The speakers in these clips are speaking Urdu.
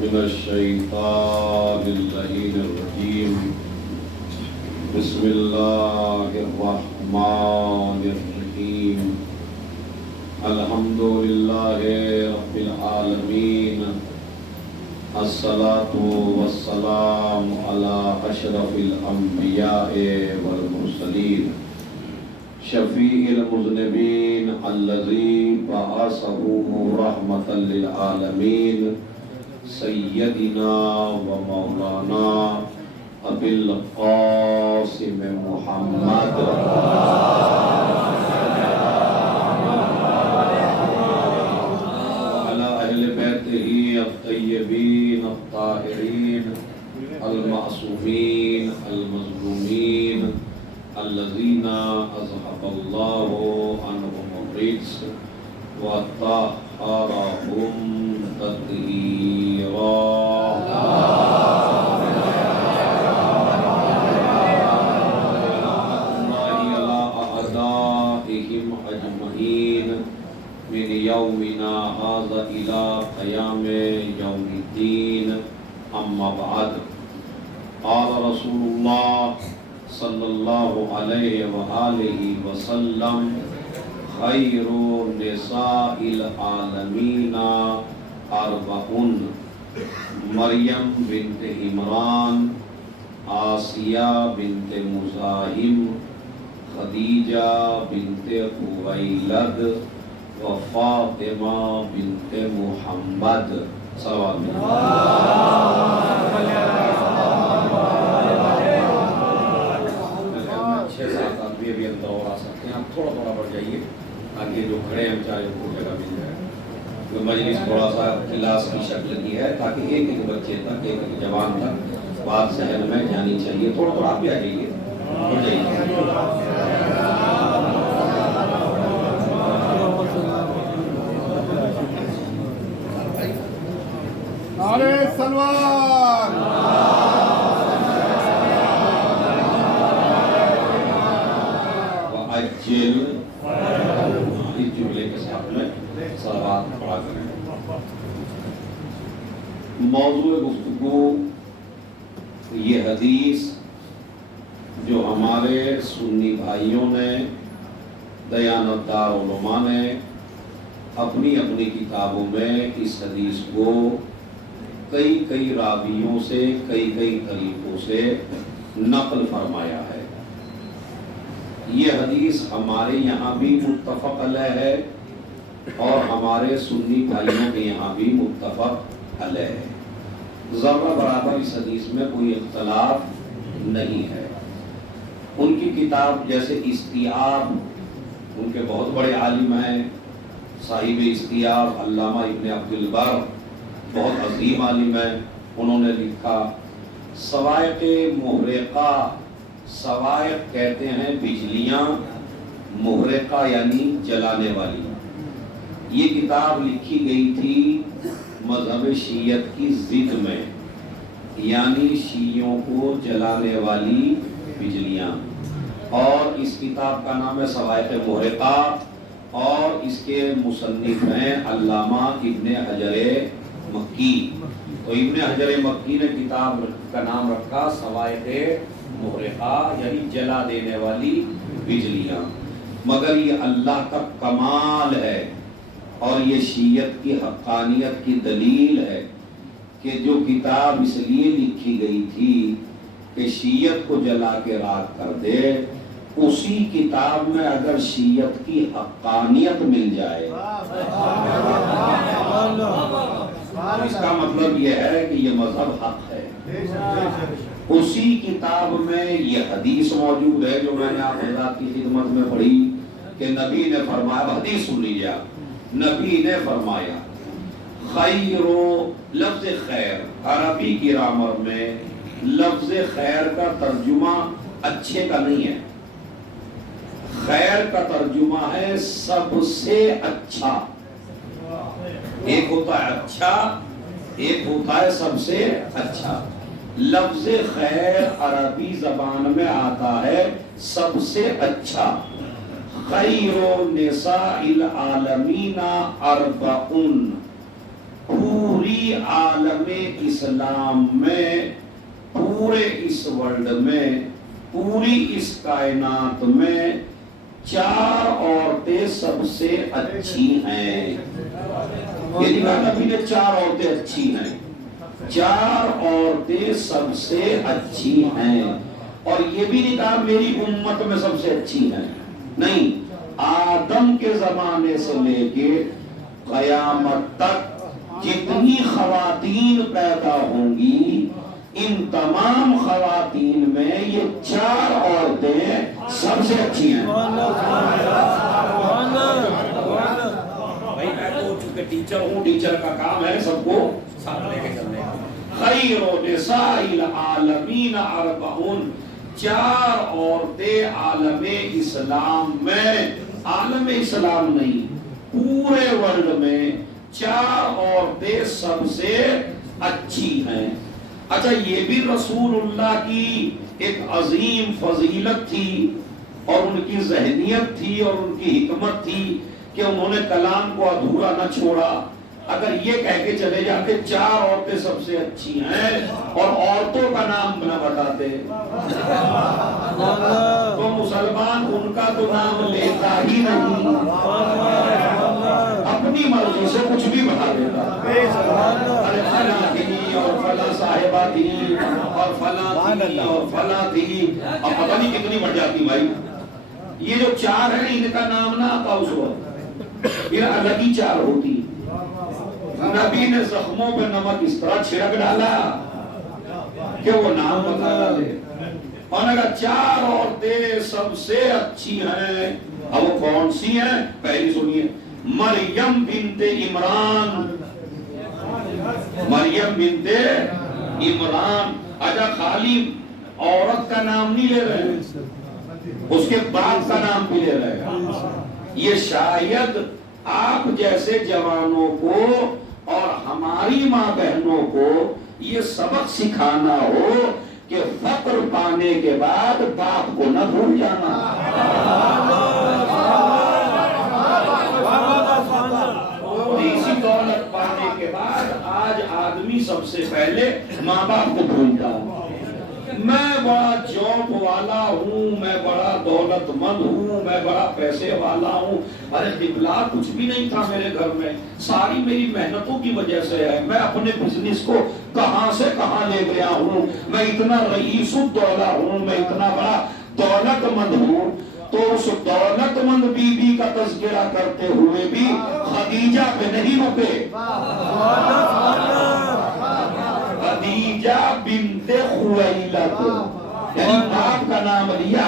من الشيطان اللعين الرجيم. بسم الله الرحمن الرحيم. الحمد لله رب العالمين. الصلاة والسلام على أشرف الأنبياء والمرسلين شفيع المذنبين الذي بعثه رحمة للعالمين سيدنا ومولانا أبي القاسم محمد وعلى أهل بيته الطيبين الطاهرين المعصومين المظلومين الذين أذهب الله عنهم الرجس وطهرهم تطهيرا. من يومنا هذا إلى قيام يوم الدين. أما بعد، قال رسول الله صلى الله عليه وآله وسلم: خير نساء العالمين أربع: مريم بنت عمران، آسیہ بنت مزاحم، خدیجہ بنت خویلد، وفاطمہ بنت محمد. صلوات چھ سات آدمی ابھی اندر اور آ سکتے ہیں. آپ تھوڑا تھوڑا بڑھ جائیے تاکہ جو کھڑے ہیں چاہے ان کو جگہ مل جائے. مجلس تھوڑا سا کلاس کی شکل کی ہے تاکہ ایک ایک بچے تک، ایک ایک جوان تک بات ذہن میں جانی چاہیے. تھوڑا تھوڑا آپ بھی آ جائیے، بڑھ جائیے. نعرہ سلوات. وعجل، اس جملے کے ساتھ میں صلوات پڑھا کریں. موضوع گفتگو یہ حدیث جو ہمارے سنی بھائیوں نے، دیانتدار علماء نے اپنی اپنی کتابوں میں اس حدیث کو کئی راویوں سے، کئی طریقوں سے نقل فرمایا ہے. یہ حدیث ہمارے یہاں بھی متفق علیہ ہے اور ہمارے سنی بھائیوں کے یہاں بھی متفق علیہ ہے. ذرہ برابر اس حدیث میں کوئی اختلاف نہیں ہے. ان کی کتاب جیسے استیاب، ان کے بہت بڑے عالم ہیں صاحب استیاب علامہ ابن عبد البر، بہت عظیم عالم ہے. انہوں نے لکھا صواعق محرقہ. صواعق کہتے ہیں بجلیاں، محرقہ یعنی جلانے والی. یہ کتاب لکھی گئی تھی مذہب شیعت کی ضد میں، یعنی شیعوں کو جلانے والی بجلیاں. اور اس کتاب کا نام ہے صواعق محرقہ اور اس کے مصنف ہیں علامہ ابن حجر مکی. تو ابن حجر مکی نے کتاب کا نام رکھا صواعق محرقہ یعنی جلا دینے والی بجلیاں. مگر یہ اللہ کا کمال ہے اور یہ شیعت کی حقانیت کی دلیل ہے کہ جو کتاب اس لیے لکھی گئی تھی کہ شیعت کو جلا کے راکھ کر دے، اسی کتاب میں اگر شیعت کی حقانیت مل جائے تو اس کا مطلب یہ ہے کہ یہ مذہب حق ہے. اسی کتاب میں یہ حدیث موجود ہے جو میں نے آپ حضرات کی خدمت میں پڑھی کہ نبی نے فرمایا، حدیث سن لیجیے. نبی نے فرمایا خیر، لفظ خیر عربی کی گرامر میں لفظ خیر کا ترجمہ اچھے کا نہیں ہے. خیر کا ترجمہ ہے سب سے اچھا. ایک ہوتا ہے اچھا، ایک ہوتا ہے سب سے اچھا. لفظ خیر عربی زبان میں آتا ہے سب سے اچھا. خیر نساء العالمین اربعون، پوری عالم اسلام میں پورے اس ورلڈ میں پوری اس کائنات میں 4 عورتیں سب سے اچھی ہیں. یہ نہیں کہا نبی نے 4 عورتیں اچھی ہیں، 4 عورتیں سب سے اچھی ہیں. اور یہ بھی نہیں کہا میری امت میں سب سے اچھی ہیں، نہیں، آدم کے زمانے سے لے کے قیامت تک جتنی خواتین پیدا ہوں گی ان تمام خواتین میں یہ 4 عورتیں سب سے اچھی ہیں. بھائی میں تو چونکہ ٹیچر ہوں، ٹیچر کا کام ہے سب کو ساتھ لے کے چلنے کا. خیر نساء العالمین 4 عورتیں عالم اسلام میں، عالم اسلام نہیں پورے ورلڈ میں 4 عورتیں سب سے اچھی ہیں. اچھا یہ بھی رسول اللہ کی ایک عظیم فضیلت تھی اور ان کی ذہنیت تھی اور ان کی حکمت تھی کہ انہوں نے کلام کو ادھورا نہ چھوڑا. اگر یہ کہہ کے چلے جاتے 4 عورتیں سب سے اچھی ہیں اور عورتوں کا نام نہ بتاتے تو مسلمان ان کا تو نام لیتا ہی نہیں، اپنی مرضی سے کچھ بھی بتا دیتا. ارے فلاں تھی اور فلاں صاحبہ تھی اور فلاں تھی اور فلاں تھی، اب پتہ نہیں کتنی بڑھ جاتی بھائی. یہ جو 4 ہیں ان کا نام نہ آتا اس وقت، یہ الگ ہی 4 ہوتی. نبی نے زخموں پہ نمک اس طرح چھڑک ڈالا کہ وہ نام بتا ڈالے. اور اگر 4 عورتیں سب سے اچھی ہیں، اب وہ کون سی ہیں؟ پہلی سنیے، مریم بنت عمران. مریم بنت عمران. اچھا خالی عورت کا نام نہیں لے رہے ہیں، اس کے باپ کا نام بھی لے رہے ہیں. یہ شاید آپ جیسے جوانوں کو اور ہماری ماں بہنوں کو یہ سبق سکھانا ہو کہ فقر پانے کے بعد باپ کو نہ بھول جانا. اسی دولت پانے کے بعد آج آدمی سب سے پہلے ماں باپ کو بھولتا ہے. میں بڑا جاب والا ہوں، میں بڑا دولت مند ہوں، میں بڑا پیسے والا ہوں. ارے قبلہ کچھ بھی نہیں تھا میرے گھر میں، ساری میری محنتوں کی وجہ سے ہے. میں اپنے بزنس کو کہاں سے کہاں لے گیا ہوں، میں اتنا رئیس الدولہ ہوں، میں اتنا بڑا دولت مند ہوں. تو اس دولت مند بی بی کا تذکرہ کرتے ہوئے بھی خدیجہ پہ نہیں رکے. خدیجہ بنت خویلد، یعنی باپ کا نام لیا.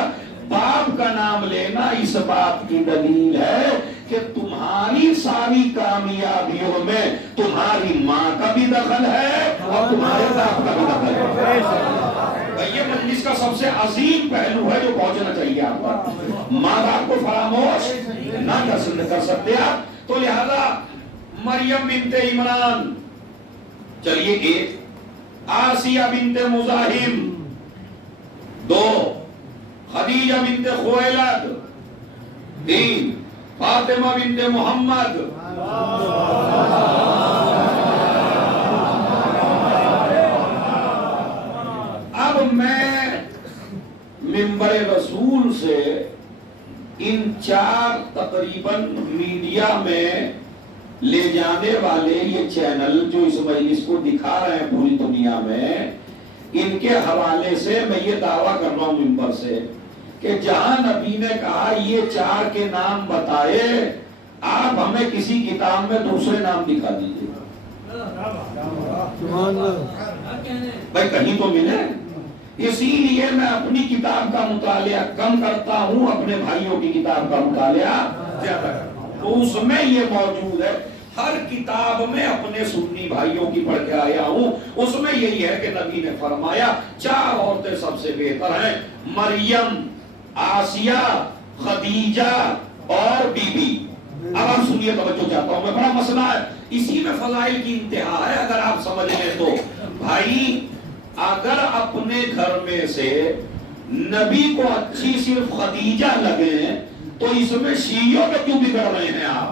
باپ کا نام لینا اس بات کی دلیل ہے کہ تمہاری ساری کامیابیوں میں تمہاری ماں کا بھی دخل ہے اور تمہارے باپ کا بھی دخل ہے. یہ مجلس کا سب سے عظیم پہلو ہے جو پہنچنا چاہیے آپ پر. ماں باپ کو فراموش نہ کر سکتے آپ. تو لہذا مریم بنت عمران. چلیے 1 آسیہ بنت مزاحم، 2 خدیجہ بنت خویلد، 3 فاطمہ بنت محمد. اب میں منبر رسول سے ان 4 تقریباً میڈیا میں لے جانے والے یہ چینل جو اس مجلس کو دکھا رہے ہیں پوری دنیا میں، ان کے حوالے سے میں یہ دعویٰ کر رہا ہوں منبر سے کہ جہاں نبی نے کہا یہ 4 کے نام بتائے، آپ ہمیں کسی کتاب میں دوسرے نام دکھا دیجیے بھائی، کہیں تو ملے. اسی لیے میں اپنی کتاب کا مطالعہ کم کرتا ہوں، اپنے بھائیوں کی کتاب کا مطالعہ زیادہ کرتا ہوں. تو اس میں یہ موجود ہے، ہر کتاب میں اپنے سنی بھائیوں کی پڑھ کے آیا ہوں. اس میں یہی ہے کہ نبی نے فرمایا 4 عورتیں سب سے بہتر ہیں، مریم، آسیہ، خدیجہ اور بی بی. اب آپ سنیے، توجہ چاہتا ہوں میں، بڑا مسئلہ ہے، اسی میں فضائل کی انتہا ہے اگر آپ سمجھ لیں تو. بھائی اگر اپنے گھر میں سے نبی کو اچھی صرف خدیجہ لگے تو اس میں شیعوں میں کیوں بگڑ رہے ہیں آپ؟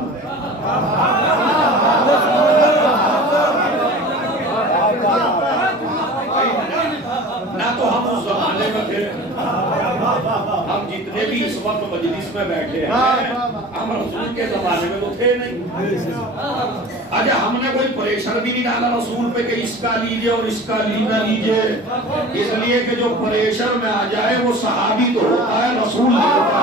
جتنے بھی اس وقت مجلس میں بیٹھے ہیں ہم رسول کے زمانے میں تو تھے نہیں. اچھا ہم نے کوئی پریشر بھی نہیں ڈالا رسول پہ کہ اس کا لیجئے اور اس کا نہ لیجئے, اس لیے کہ جو پریشر میں آ جائے وہ صحابی تو ہوتا ہے, رسول نہیں ہوتا.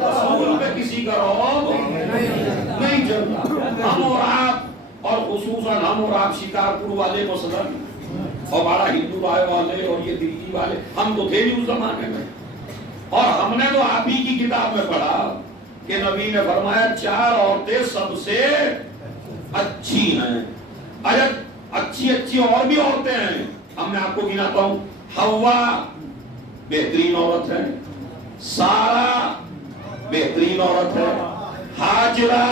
رسول پہ کسی کا روب نہیں چلتا. ہم اور آپ, اور خصوصاً ہم اور آپ شکارپور والے مثلاً, اور بڑا ہندو رائے والے اور یہ دلی والے, ہم تو تھے نہیں اس زمانے میں. اور ہم نے تو آپ ہی کی کتاب میں پڑھا کہ نبی نے فرمایا 4 عورتیں سب سے اچھی ہیں. اچھی اور بھی عورتیں ہیں, ہم نے آپ کو گناتا ہوں. حوا بہترین عورت ہے, سارا بہترین عورت ہے, ہاجرہ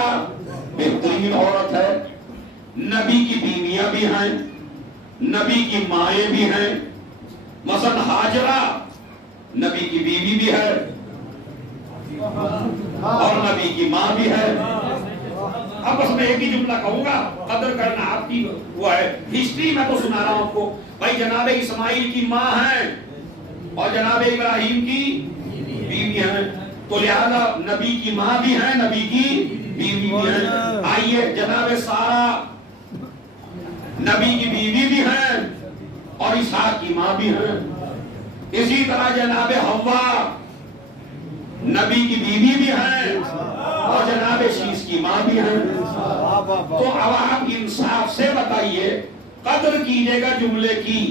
بہترین عورت ہے, نبی کی بیویاں بھی ہیں, نبی کی مائیں بھی ہیں. مثلا ہاجرہ نبی کی بیوی بھی ہے اور نبی کی ماں بھی ہے. اب بس میں ایک ہی جملہ کہوں گا, قدر کرنا آپ کی وہ ہے. ہسٹری میں تو سنا رہا ہوں آپ کو, بھائی جناب اسماعیل کی ماں ہیں اور جناب ابراہیم کی بیوی ہیں, تو لہذا نبی کی ماں بھی ہیں, نبی کی بیوی بھی ہیں. آئیے جناب سارا نبی کی بیوی بھی ہیں اور اسحاق کی ماں بھی ہیں. اسی طرح جناب حوا نبی کی بیوی بھی ہیں اور جناب شیش کی ماں بھی ہیں. تو اب آپ انصاف سے بتائیے, قدر کیجئے گا جملے کی.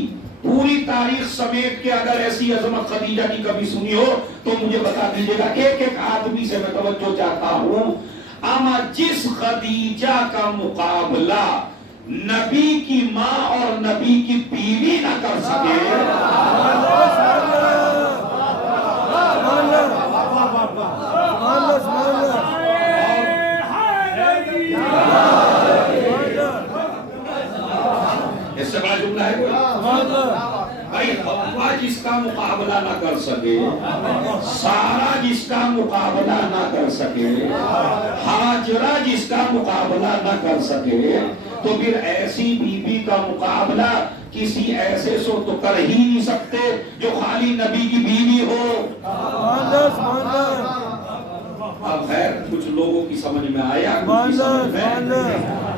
پوری تاریخ سمیت کے اگر ایسی عظمت خدیجہ کی کبھی سنی ہو تو مجھے بتا دیجئے گا. ایک ایک آدمی سے میں توجہ چاہتا ہوں. اما جس خدیجہ کا مقابلہ نبی کی ماں اور نبی کی بیوی نہ کر سکے, اس سے بڑا جملہ ہے کوئی؟ بھائی حوا جس کا مقابلہ نہ کر سکے, سارا جس کا مقابلہ نہ کر سکے, ہاجرہ جس کا مقابلہ نہ کر سکے, تو پھر ایسی بیوی کا مقابلہ کسی ایسے سو تو کر ہی نہیں سکتے جو خالی نبی کی بیوی ہو. اب خیر کچھ لوگوں کی سمجھ میں آیا, کچھ کی سمجھ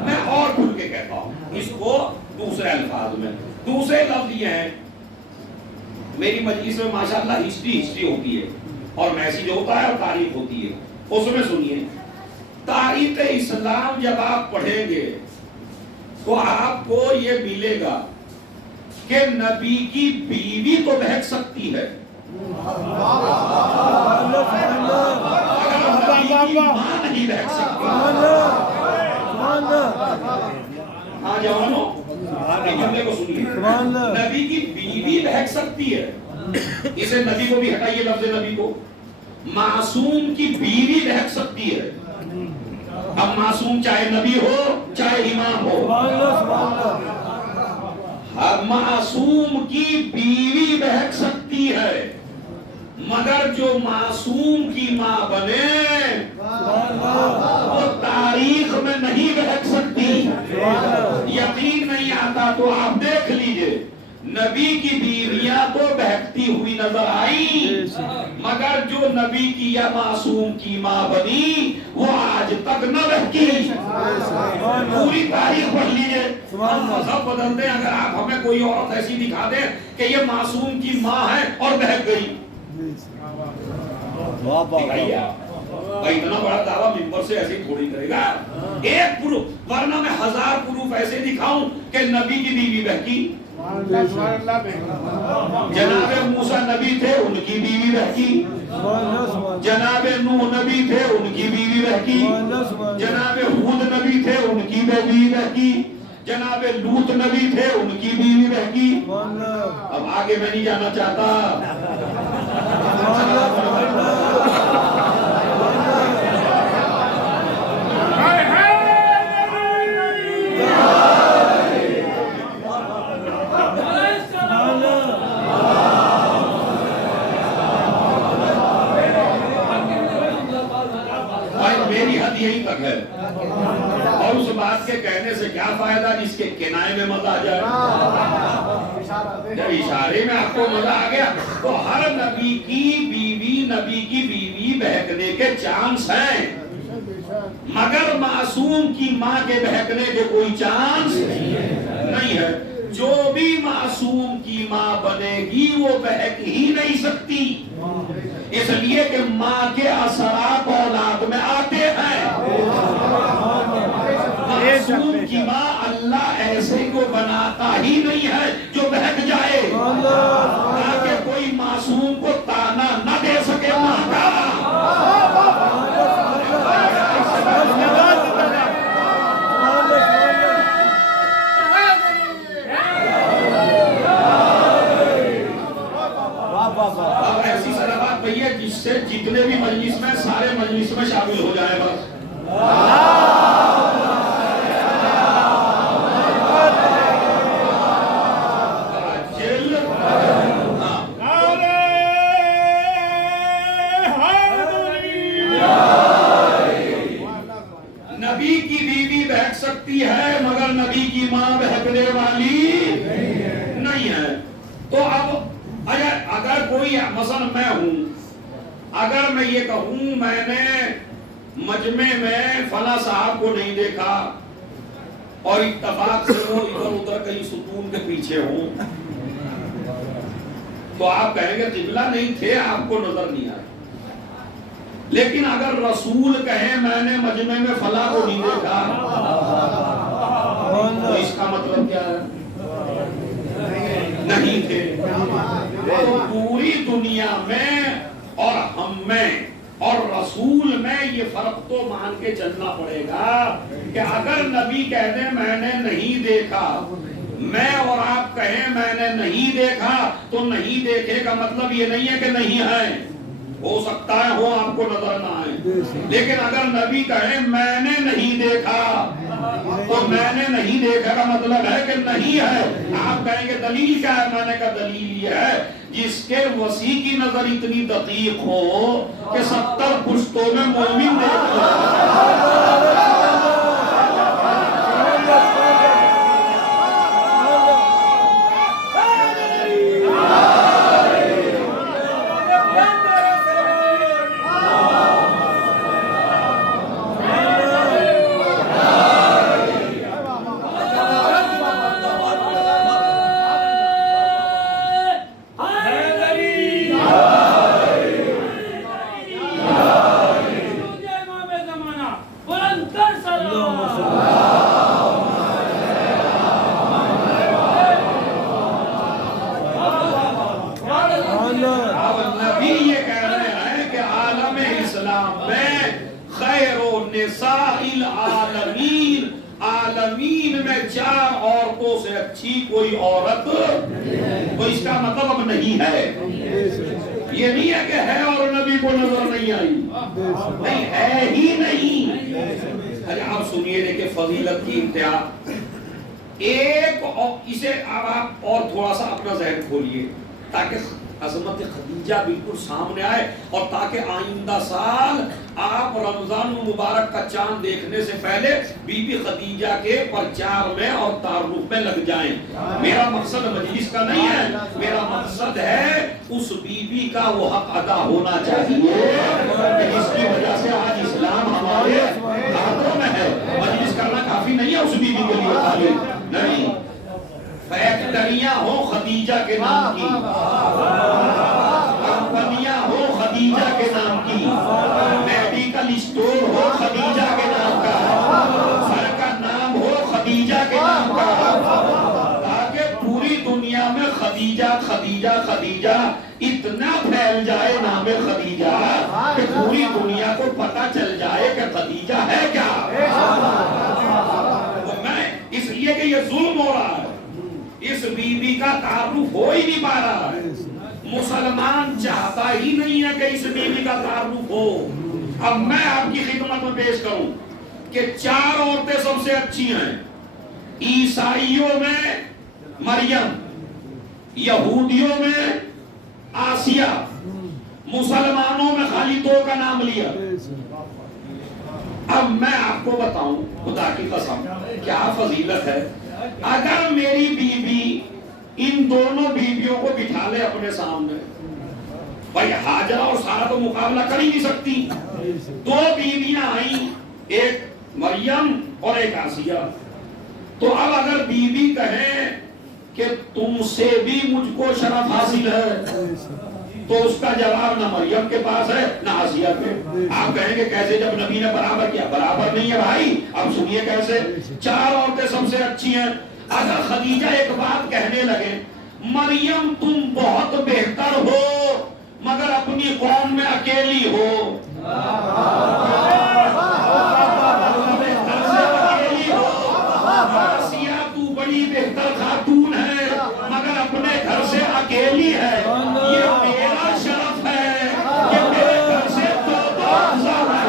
میں اور کھل کے کہتا ہوں اس کو دوسرے الفاظ میں. دوسرے لفظ یہ ہیں, میری مجلس میں ماشاءاللہ ہسٹری ہوتی ہے اور میسیج ہوتا ہے اور تاریخ ہوتی ہے. اس میں سنیے, تاریخ اسلام جب آپ پڑھیں گے تو آپ کو یہ ملے گا کہ نبی کی بیوی تو بہک سکتی ہے, اگر نبی کی ماں نہیں بہک سکتی. ہاں جوانوں جملے کو سنیے, نبی کی بیوی بہک سکتی ہے, اسے نبی کو بھی ہٹائیے لفظ نبی کو. معصوم کی بیوی بہک سکتی ہے. اب معصوم چاہے نبی ہو چاہے امام ہو, معصوم کی بیوی بہک سکتی ہے, مگر جو معصوم کی ماں بنے وہ تاریخ میں نہیں بہک سکتی. یقین نہیں آتا تو آپ دیکھ لیجئے, نبی کی بیویاں تو بہکتی ہوئی نظر آئی, مگر جو نبی کی یا معصوم کی ماں بنی وہ آج تک نہ بہکی. پوری تاریخ پڑھ لیجئے, ہم مذہب بدل دیں اگر آپ ہمیں کوئی عورت ایسی دکھا دیں کہ یہ معصوم کی ماں ہے اور بہک گئی. اتنا بڑا دعویٰ ممبر سے ایسے تھوڑی کرے گا. ایک پروف, ورنہ میں 1000 پروف ایسے دکھاؤں کہ نبی کی بیوی بہکی. جناب موسیٰ نبی تھے, ان کی بیوی بہکی. جناب نوح نبی تھے, ان کی بیوی بہکی. جناب ہود نبی تھے, ان کی بیوی بہکی. جناب لوط نبی تھے, ان کی بیوی بہکی. اب آگے میں نہیں جانا چاہتا. یہی تک ہے, اور اس بات کے کہنے سے کیا فائدہ جس کے کنائے میں مزہ آ جائے. جب اشارے میں آپ کو مزہ آ گیا تو ہر نبی کی بیوی بہکنے کے چانس ہیں، مگر معصوم کی ماں کے بہکنے کے کوئی چانس نہیں ہے۔ جو بھی معصوم کی ماں بنے گی وہ بہک ہی نہیں سکتی، اس لیے کہ ماں کے اثرات اولاد میں آتے ہیں۔ معصوم کی ماں اللہ ایسے کو بناتا ہی نہیں ہے جو بہک جائے، تاکہ کوئی معصوم کو تانا نہ دے سکے ماں کا۔ اب ایسی صلوات پڑھیے جس سے جتنے بھی مجلس میں سارے مجلس میں شامل ہو جائے بس۔ نبی کی بیوی بہک سکتی ہے مگر نبی کی ماں بہکنے والی نہیں ہے۔ تو اب اگر کوئی مثلا میں ہوں، اگر میں یہ کہوں میں نے مجمع میں فلاں صاحب کو نہیں دیکھا اور اتفاق سے وہ ادھر ادھر کہیں ستون کے پیچھے ہوں، تو آپ کہیں گے قبلہ نہیں تھے، آپ کو نظر نہیں آئے۔ لیکن اگر رسول کہیں میں نے مجمع میں فلاں کو نہیں دیکھا، تو اس کا مطلب کیا ہے؟ نہیں تھے۔ تو پوری دنیا میں اور ہم میں اور رسول میں یہ فرق تو مان کے چلنا پڑے گا کہ اگر نبی کہہ دیں میں نے نہیں دیکھا، میں اور آپ کہیں میں نے نہیں دیکھا، تو نہیں دیکھے کا مطلب یہ نہیں ہے کہ نہیں ہے، ہو سکتا ہے ہو آپ کو نظر نہ آئے۔ لیکن اگر نبی کہیں میں نے نہیں دیکھا، تو میں نے نہیں دیکھا کا مطلب ہے کہ نہیں ہے۔ آپ کہیں گے دلیل کیا ہے؟ میں نے کہا دلیل یہ ہے جس کے وسیع کی نظر اتنی دقیق ہو کہ 70 پشتوں میں مومن دیکھ لے۔ عالمین میں 4 عورتوں سے اچھی کوئی عورت، تو اس کا مطلب اب نہیں ہے۔ یہ نہیں ہے کہ ہے اور نبی کو نظر نہیں آئی، نہیں ہے ہی نہیں۔ ارے آپ سنیے کہ فضیلت کی انتہا ایک، اسے اب آپ اور تھوڑا سا اپنا ذہن کھولیے تاکہ عظمت خدیجہ بالکل سامنے آئے، اور تاکہ آئندہ سال آپ رمضان المبارک کا چاند دیکھنے سے پہلے بی بی خدیجہ کے پرچار میں اور تعارف میں لگ جائیں۔ میرا مقصد مجلس کا نہیں ہے، میرا مقصد ہے اس بی بی کا وہ حق ادا ہونا چاہیے جس کی وجہ سے آج اسلام ہمارے ہاتھوں میں ہے۔ مجلس کرنا کافی نہیں ہے اس بی بی کے لیے، خالی نہیں، فیکٹریاں ہو خدیجہ کے نام کی، کمپنیاں ہو خدیجہ کے نام کی، میڈیکل اسٹور ہو خدیجہ کے نام کا، سر کا نام ہو خدیجہ کے نام کا، تاکہ پوری دنیا میں خدیجہ خدیجہ خدیجہ اتنا پھیل جائے نام خدیجہ کہ پوری دنیا کو پتہ چل جائے کہ خدیجہ ہے کیا۔ میں اس لیے کہ یہ ظلم ہو رہا ہے، اس بی بی کا تعارف ہو ہی نہیں پا رہا ہے، مسلمان چاہتا ہی نہیں ہے کہ اس بی بی کا تعارف ہو۔ اب میں آپ کی خدمت میں پیش کروں کہ 4 عورتیں سب سے اچھی ہیں، عیسائیوں میں مریم، یہودیوں میں آسیہ، مسلمانوں میں خالی 2 کا نام لیا۔ اب میں آپ کو بتاؤں خدا کی قسم کیا فضیلت ہے، اگر میری بیوی ان دونوں بیویوں کو بٹھا لے اپنے سامنے. بھائی ہاجرہ اور سارہ تو مقابلہ کر ہی نہیں سکتی. دو بیویاں آئیں, ایک مریم اور ایک آسیہ. تو اب اگر بیوی کہیں کہ تم سے بھی مجھ کو شرف حاصل ہے, تو اس کا جواب نہ مریم کے پاس ہے نہ آسیہ کے. آپ کہیں گے کیسے جب نبی نے برابر کیا؟ برابر نہیں ہے بھائی. اب سنیے کیسے. 4 عورتیں سب سے اچھی ہیں. اگر خدیجہ ایک بات کہنے لگے, مریم تم بہت بہتر ہو مگر اپنی قوم میں اکیلی ہو, آسیہ تو بڑی بہتر خاتون ہے مگر اپنے گھر سے اکیلی ہے, یہ میرا شرف ہے کہ میرے گھر سے دو افضل ہیں.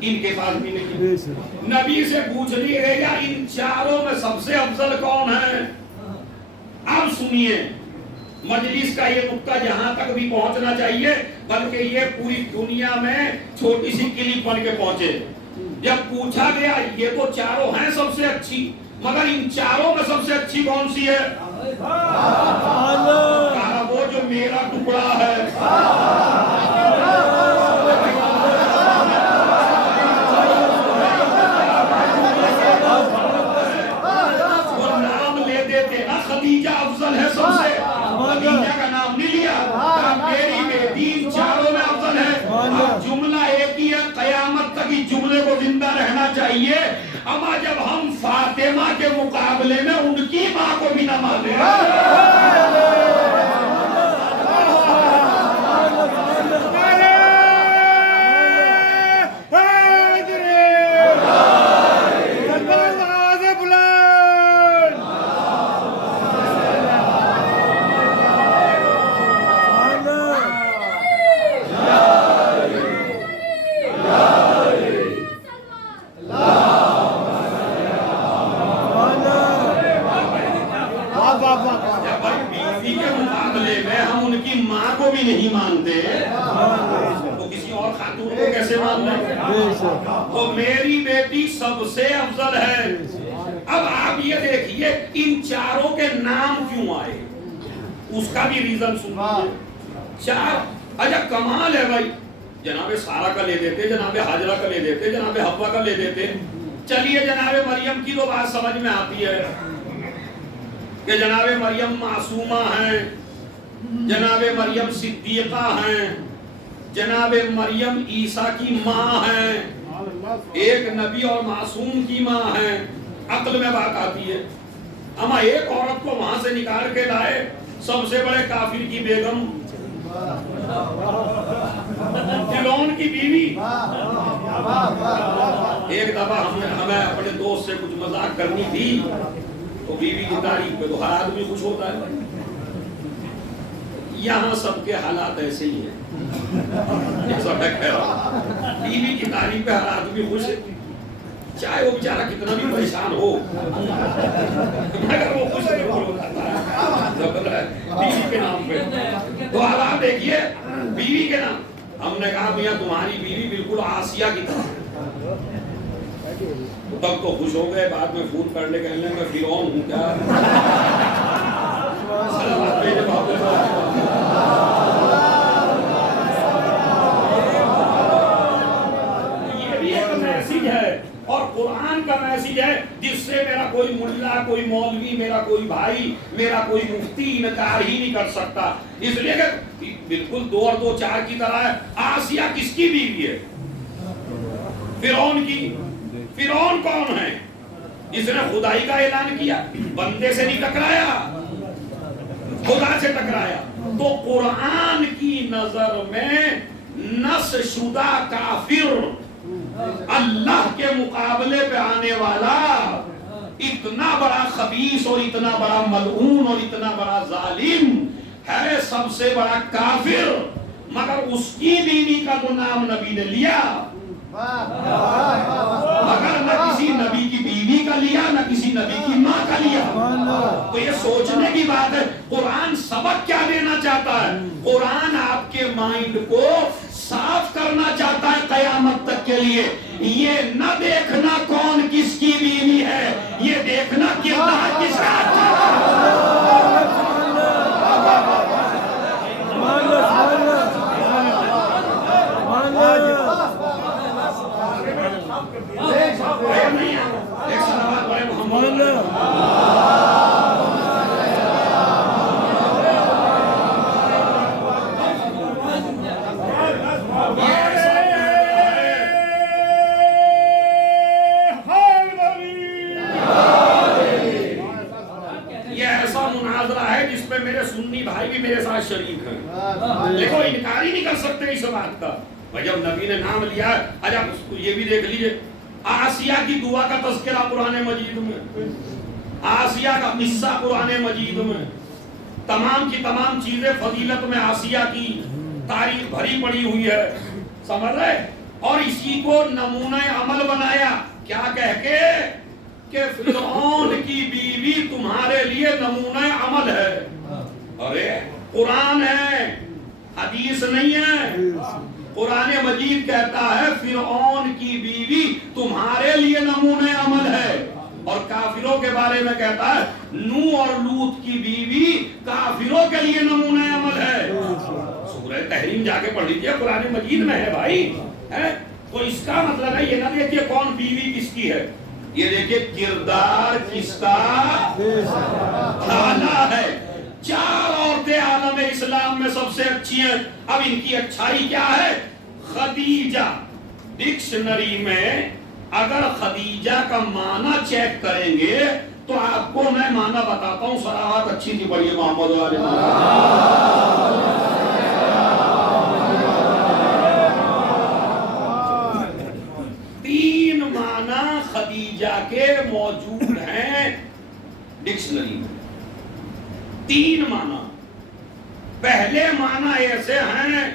ان کے پاس بھی نہیں. نبی سے پوچھ لیے گا ان چاروں میں سب سے افضل کون ہے؟ اب سنیے, مجلس کا یہ نقطہ جہاں تک بھی پہنچنا چاہیے, بلکہ یہ پوری دنیا میں چھوٹی سی کلپ بن کے پہنچے. جب پوچھا گیا یہ تو چاروں ہیں سب سے اچھی, مگر ان چاروں میں سب سے اچھی کون سی ہے؟ کہا وہ جو میرا ٹکڑا ہے. خدیجہ افضل ہے سب سے, خدیجہ کا نام نہیں لیا, میری بیٹی ان چاروں میں افضل ہے. جملہ ایک ہی ہے, قیامت تک اس جملے کو زندہ رہنا چاہیے. اما جب ہم فاطمہ کے مقابلے میں ان کی ماں کو بھی نہ مانے, نہیں مانتے تو کسی اور خاتون کو کیسے مان لیں؟ تو میری بیٹی سب سے افضل ہے. اب آپ یہ دیکھیے ان چاروں کے نام کیوں آئے, اس کا بھی ریزن سنیے. 4 اچھا کمال ہے بھائی, جناب سارہ کا لے دیتے, جناب ہاجرہ کا لے دیتے, جناب حوا کا لے دیتے. چلیے جناب مریم کی تو بات سمجھ میں آتی ہے کہ جناب مریم معصومہ ہیں, جناب مریم صدیقہ ہیں, جناب مریم عیسیٰ کی ماں ہیں, ایک نبی اور معصوم کی ماں ہیں. عقل میں بات آتی ہے. اما ایک عورت کو وہاں سے نکال کے لائے, سب سے بڑے کافر کی بیگم, فرعون کی بیوی. ایک دفعہ ہمیں اپنے دوست سے کچھ مذاق کرنی تھی, تو بیوی کی تعریف پہ تو ہر آدمی خوش ہوتا ہے. یہاں سب کے حالات ایسے ہی ہیں جیسا میں کہہ رہا ہوں. بیوی کی تعریف پہ ہر آدمی خوش ہے, چاہے وہ بیچارہ کتنا بھی پریشان ہو, اگر وہ خوش ضرور ہوتا ہے بیوی کے نام پہ. تو حالات دیکھیے بیوی کے نام. ہم نے کہا میاں تمہاری بیوی بالکل آسیہ کی طرح. تب تو خوش ہو گئے, بعد میں فون کرنے کہنے لگے میں فرعون ہوں کیا. یہ بھی ایک میسیج ہے, اور قرآن کا میسیج ہے جس سے میرا کوئی ملا, کوئی مولوی, میرا کوئی بھائی, میرا کوئی مفتی انکار ہی نہیں کر سکتا. اس لیے کہ بالکل 2 اور 2 4 کی طرح ہے. آسیہ کس کی بیوی ہے؟ فرعون کی. فرعون کون ہے؟ اس نے خدائی کا اعلان کیا, بندے سے نہیں ٹکرایا, خدا سے ٹکرایا. تو قرآن کی نظر میں نس شدہ کافر اللہ کے مقابلے پہ آنے والا اتنا بڑا خبیث اور اتنا بڑا ملعون اور اتنا بڑا ظالم ہے, سب سے بڑا کافر. مگر اس کی بیوی کا تو نام نبی نے لیا, مگر نہ کسی نبی کی بیوی کا لیا, نہ کسی نبی کی ماں کا لیا. تو یہ سوچنے کی بات ہے قرآن سبق کیا دینا چاہتا ہے. قرآن آپ کے مائنڈ کو صاف کرنا چاہتا ہے قیامت تک کے لیے. یہ نہ دیکھنا کون کس کی بیوی ہے, یہ دیکھنا کردار کس کا اچھا بھائی بھی میرے ساتھ شریک ہیں. دیکھو انکار ہی نہیں کر سکتے اس بات کا. جب نبی نے نام لیا, آپ یہ بھی دیکھ لیجئے آسیہ کی دعا کا تذکرہ قرآن مجید میں, آسیہ کا قصہ قرآن مجید میں, تمام کی تمام چیزیں فضیلت میں آسیہ کی تاریخ بھری پڑی ہوئی ہے, سمجھ رہے. اور اسی کو نمونہ عمل بنایا کیا کہہ کے کہ فرعون کی بیوی تمہارے لیے نمونہ عمل ہے. ارے قرآن ہے, حدیث نہیں ہے. قرآن مجید کہتا ہے فرعون کی بیوی تمہارے لیے نمونہ عمل ہے, اور کافروں کے بارے میں کہتا ہے نوح اور لوط کی بیوی کافروں کے لیے نمونہ عمل ہے. سورہ تحریم جا کے پڑھ لیجیے, قرآن مجید میں ہے بھائی. تو اس کا مطلب ہے یہ نہ دیکھیے کون بیوی کس کی ہے, یہ دیکھیے کردار کس کا اعلیٰ ہے. 4 عورتیں عالم اسلام میں سب سے اچھی ہیں. اب ان کی اچھائی کیا ہے؟ خدیجہ. ڈکشنری میں اگر خدیجہ کا معنی چیک کریں گے تو آپ کو میں معنی بتاتا ہوں, صراحت اچھی تھی بڑی محمد والے خدیجہ کے موجود ہیں ڈکشنری میں. 3 معنی. پہلے معنی ایسے ہیں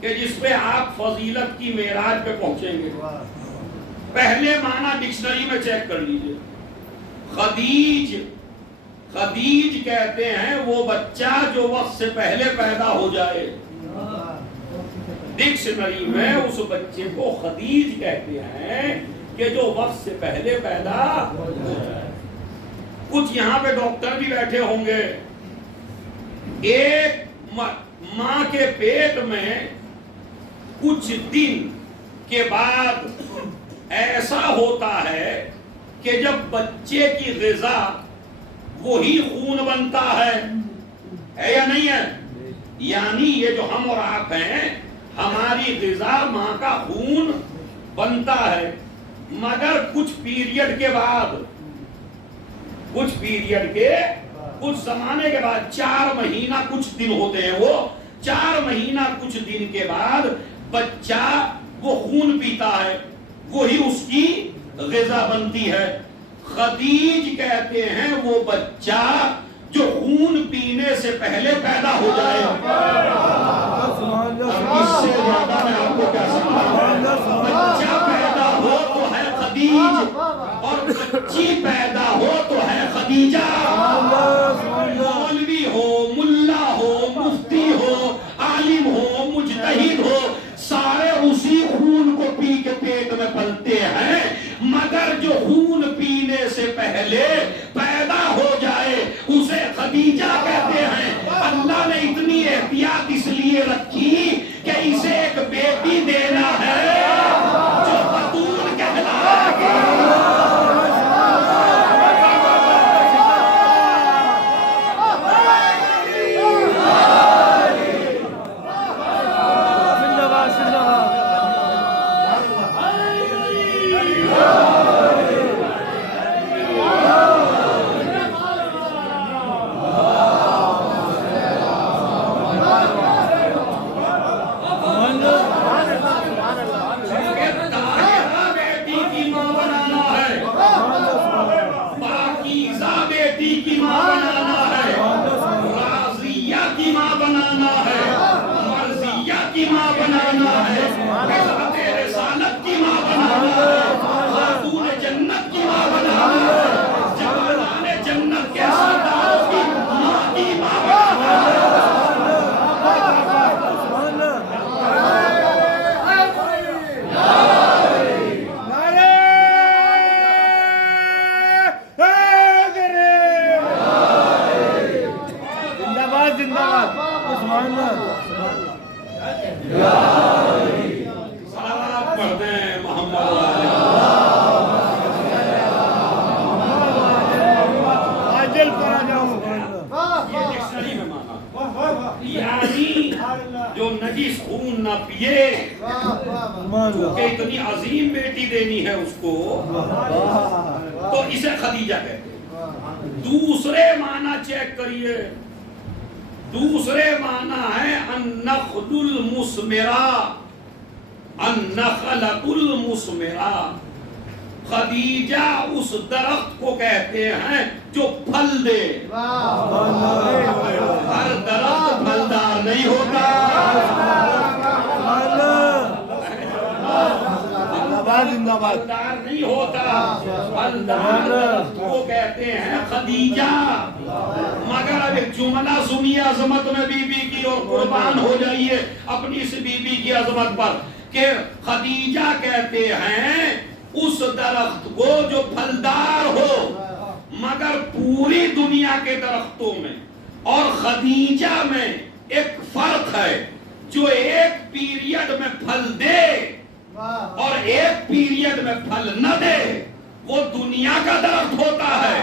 کہ جس پہ آپ فضیلت کی معراج پہ پہنچیں گے. پہلے معنی ڈکشنری میں چیک کر لیجئے. خدیج کہتے ہیں وہ بچہ جو وقت سے پہلے پیدا ہو جائے. ڈکشنری میں اس بچے کو خدیج کہتے ہیں کہ جو وقت سے پہلے پیدا ہو جائے. کچھ یہاں پہ ڈاکٹر بھی بیٹھے ہوں گے. ایک ماں کے پیٹ میں کچھ دن کے بعد ایسا ہوتا ہے کہ جب بچے کی غذا وہی خون بنتا ہے یا نہیں ہے. یعنی یہ جو ہم اور آپ ہیں, ہماری غذا ماں کا خون بنتا ہے, مگر کچھ پیریڈ کے بعد, کچھ زمانے کے بعد, 4 مہینہ کچھ دن ہوتے ہیں, وہ 4 مہینہ کچھ دن کے بعد بچہ وہ خون پیتا ہے, وہی اس کی غذا بنتی ہے. خدیج کہتے ہیں وہ بچہ جو خون پینے سے پہلے پیدا ہو جائے. اس سے زیادہ میں آپ کو کیا سمجھاؤں. بچہ پیدا ہو تو ہے خدیج, اور بچی پیدا ہو تو ہے خدیجہ. مولوی ہو, ملا ہو, مفتی ہو, عالم ہو, مجتہد ہو, سارے اسی خون کو پی کے پیٹ میں پلتے ہیں, مگر جو خون پینے سے پہلے پیدا ہو جائے اسے خدیجہ کہتے ہیں. اللہ نے اتنی احتیاط اس لیے رکھی کہ اسے ایک بیٹی دینا ہے جو بطول کہلائے گی. جنت کی ماں بنانا ہے, جنت کے سردار پیے، کیونکہ اتنی عظیم بیٹی دینی ہے اس کو، تو اسے خدیجہ کہتے ہیں۔ دوسرے معنی چیک کریے، دوسرے معنی ہے النخل المثمرہ، النخلۃ المثمرہ۔ خدیجہ اس درخت کو کہتے ہیں جو پھل دے۔ ہر درخت پھلدار نہیں ہوتا، پھلدار نہیں ہوتا، پھلدار درخت کو کہتے ہیں خدیجہ۔ مگر اب ایک جملہ سنیے عظمت میں بی بی کی، اور قربان ہو جائیے اپنی اس بی بی کی عظمت پر، کہ خدیجہ کہتے ہیں اس درخت کو جو پھلدار ہو۔ مگر پوری دنیا کے درختوں میں اور خدیجہ میں ایک فرق ہے، جو ایک پیریڈ میں پھل دے اور ایک پیریڈ میں پھل نہ دے، وہ دنیا کا درخت ہوتا ہے۔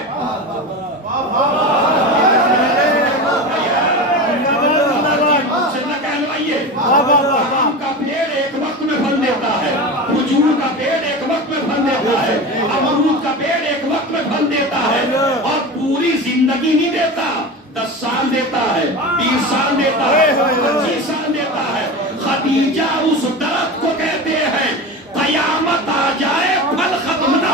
آم کا پیڑ ایک وقت میں پھل دیتا ہے، کھجور کا پیڑ ایک وقت میں پھل دیتا ہے، امرود کا پیڑ ایک وقت میں پھل دیتا ہے، اور پوری زندگی نہیں دیتا، 10 سال دیتا ہے، 20 سال دیتا ہے، 25 سال دیتا ہے۔ خدیجہ اس درخت کو کہتے ہیں قیامت آ جائے پھل ختم نہ ہو۔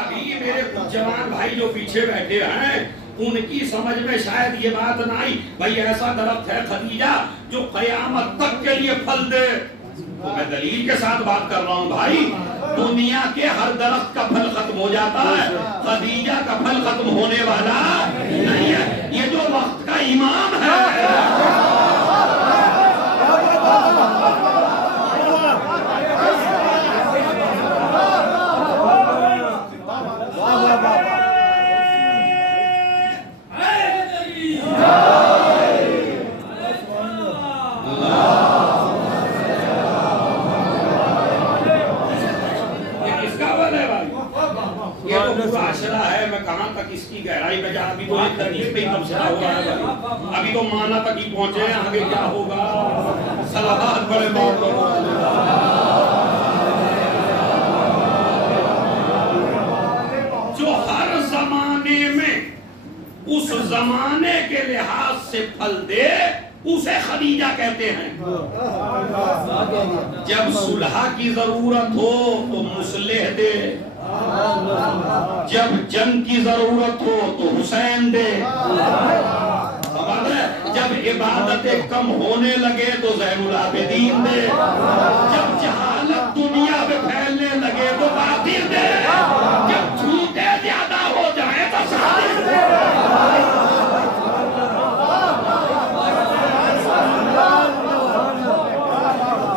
ابھی میرے جوان بھائی جو پیچھے بیٹھے ہیں، ان کی سمجھ میں شاید یہ بات نہ آئی، بھائی ایسا درخت ہے خدیجہ جو قیامت تک کے لیے پھل دے۔ تو میں دلیل کے ساتھ بات کر رہا ہوں بھائی، دنیا کے ہر درخت کا پھل ختم ہو جاتا ہے، خدیجہ کا پھل ختم ہونے والا نہیں ہے۔ یہ جو وقت کا امام ہے، معاشرہ ہے، میں کہاں تک اس کی گہرائی میں جا، ابھی تو ایک حدیث پہ ہی تبصرہ ہو رہا ہے بھائی، ابھی تو معنی تک ہی پہنچے ہیں، آگے کیا ہوگا صلوات بڑے بات کرو۔ جو ہر زمانے میں اس زمانے کے لحاظ سے پھل دے، اسے خدیجہ کہتے ہیں۔ جب صلح کی ضرورت ہو تو مصلح دے، جب جنگ کی ضرورت ہو تو حسین دے، جب عبادتیں کم ہونے لگے تو زین العابدین دے، جب جہالت دنیا میں پھیلنے لگے تو باطل دے، جب جھوٹے زیادہ ہو جائے تو صادق دے۔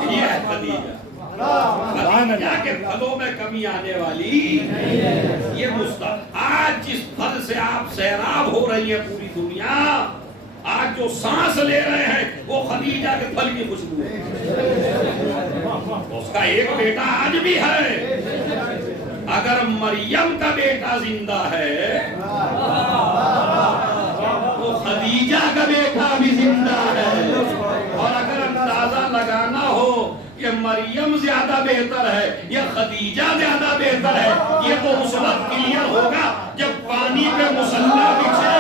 یہ ہے خدیجہ کے پھلوں میں کمی آنے والی، یہ مستقبل۔ آج جس پھل سے آپ سیراب ہو رہی ہے پوری دنیا، آج جو سانس لے رہے ہیں وہ خدیجہ کے پھل کی خوشبو ہے۔ اس کا ایک بیٹا آج بھی ہے، اگر مریم کا بیٹا زندہ ہے تو خدیجہ کا بیٹا بھی زندہ ہے۔ اور اگر اندازہ لگانا ہو کہ مریم زیادہ بہتر ہے یا خدیجہ زیادہ بہتر ہے، یہ تو اس وقت کلیئر ہوگا جب پانی پہ مصلی بچھے گا۔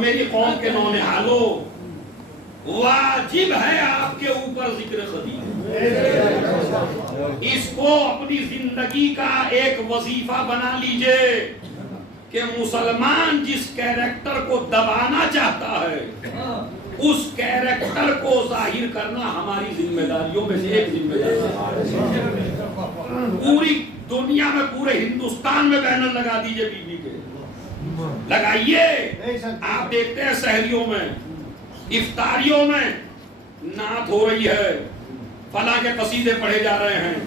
میری قوم کے نونہالوں، واجب ہے آپ کے اوپر ذکر خدیجہ، اس کو اپنی زندگی کا ایک وظیفہ بنا لیجئے کہ مسلمان جس کیریکٹر کو دبانا چاہتا ہے اس کیریکٹر کو ظاہر کرنا ہماری ذمہ داریوں میں سے ایک ذمہ داری ہے۔ پوری دنیا میں، پورے ہندوستان میں بینر لگا دیجئے بی بی کے، لگائیے۔ آپ دیکھتے ہیں سحریوں میں، افطاریوں میں نعت ہو رہی ہے، فلاں کے قصیدے پڑھے جا رہے ہیں،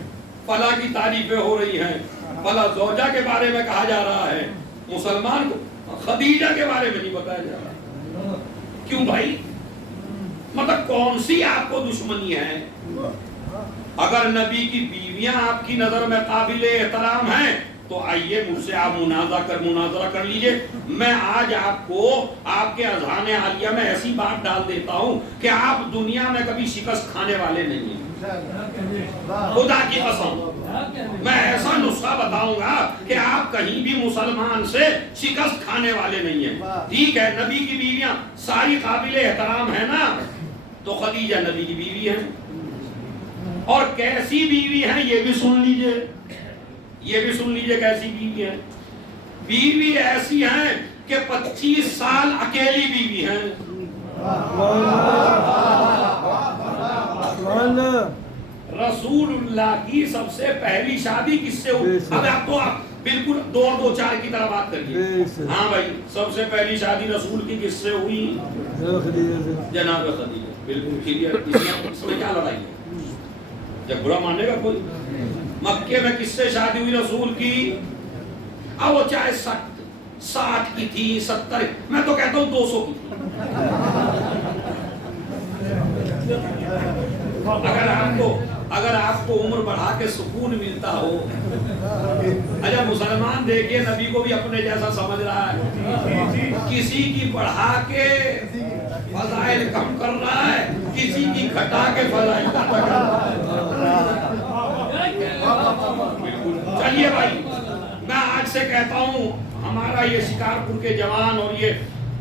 فلاں کی تعریفیں ہو رہی ہیں، فلاں زوجہ کے بارے میں کہا جا رہا ہے، مسلمان کو خدیجہ کے بارے میں نہیں بتایا جا رہا۔ کیوں بھائی؟ مطلب کون سی آپ کو دشمنی ہے؟ اگر نبی کی بیویاں آپ کی نظر میں قابل احترام ہیں تو آئیے مجھ سے آپ مناظرہ کر لیجئے۔ میں آج آپ کو آپ کے اذہان عالیہ میں ایسی بات ڈال دیتا ہوں کہ آپ دنیا میں کبھی شکست کھانے والے نہیں ہیں، خدا کی قسم۔ میں ایسا نسخہ بتاؤں گا کہ آپ کہیں بھی مسلمان سے شکست کھانے والے نہیں ہیں۔ ٹھیک ہے، نبی کی بیویاں ساری قابل احترام ہیں نا، تو خدیجہ نبی کی بیوی ہیں، اور کیسی بیوی ہیں یہ بھی سن لیجئے، یہ بھی سن لیجئے کیسی بیوی ہیں۔ بیوی ایسی ہیں کہ 25 سال اکیلی بیوی ہیں۔ رسول اللہ کی سب سے پہلی شادی کس سے ہوئی؟ اب آپ تو بالکل 2-2-4 کی طرح بات کریے۔ ہاں بھائی، سب سے پہلی شادی رسول کی کس سے ہوئی؟ جناب خدیجہ۔ بالکل کلیئر، اس میں کیا لڑائی ہے؟ جب برا مانے گا کوئی؟ مکے میں کس سے شادی ہوئی رسول کی؟ اب وہ چاہے 60 کی تھی، 70، میں تو کہتا ہوں 200 کی تھی۔ اگر آپ کو عمر بڑھا کے سکون ملتا ہو، اچھا مسلمان دیکھیے نبی کو بھی اپنے جیسا سمجھ رہا ہے، کسی کی بڑھا کے فضائل کم کر رہا ہے، کسی کی گھٹا کے فضائل کم کر رہا ہے۔ چلیے بھائی، میں آج سے کہتا ہوں ہمارا یہ شکارپور کے جوان اور یہ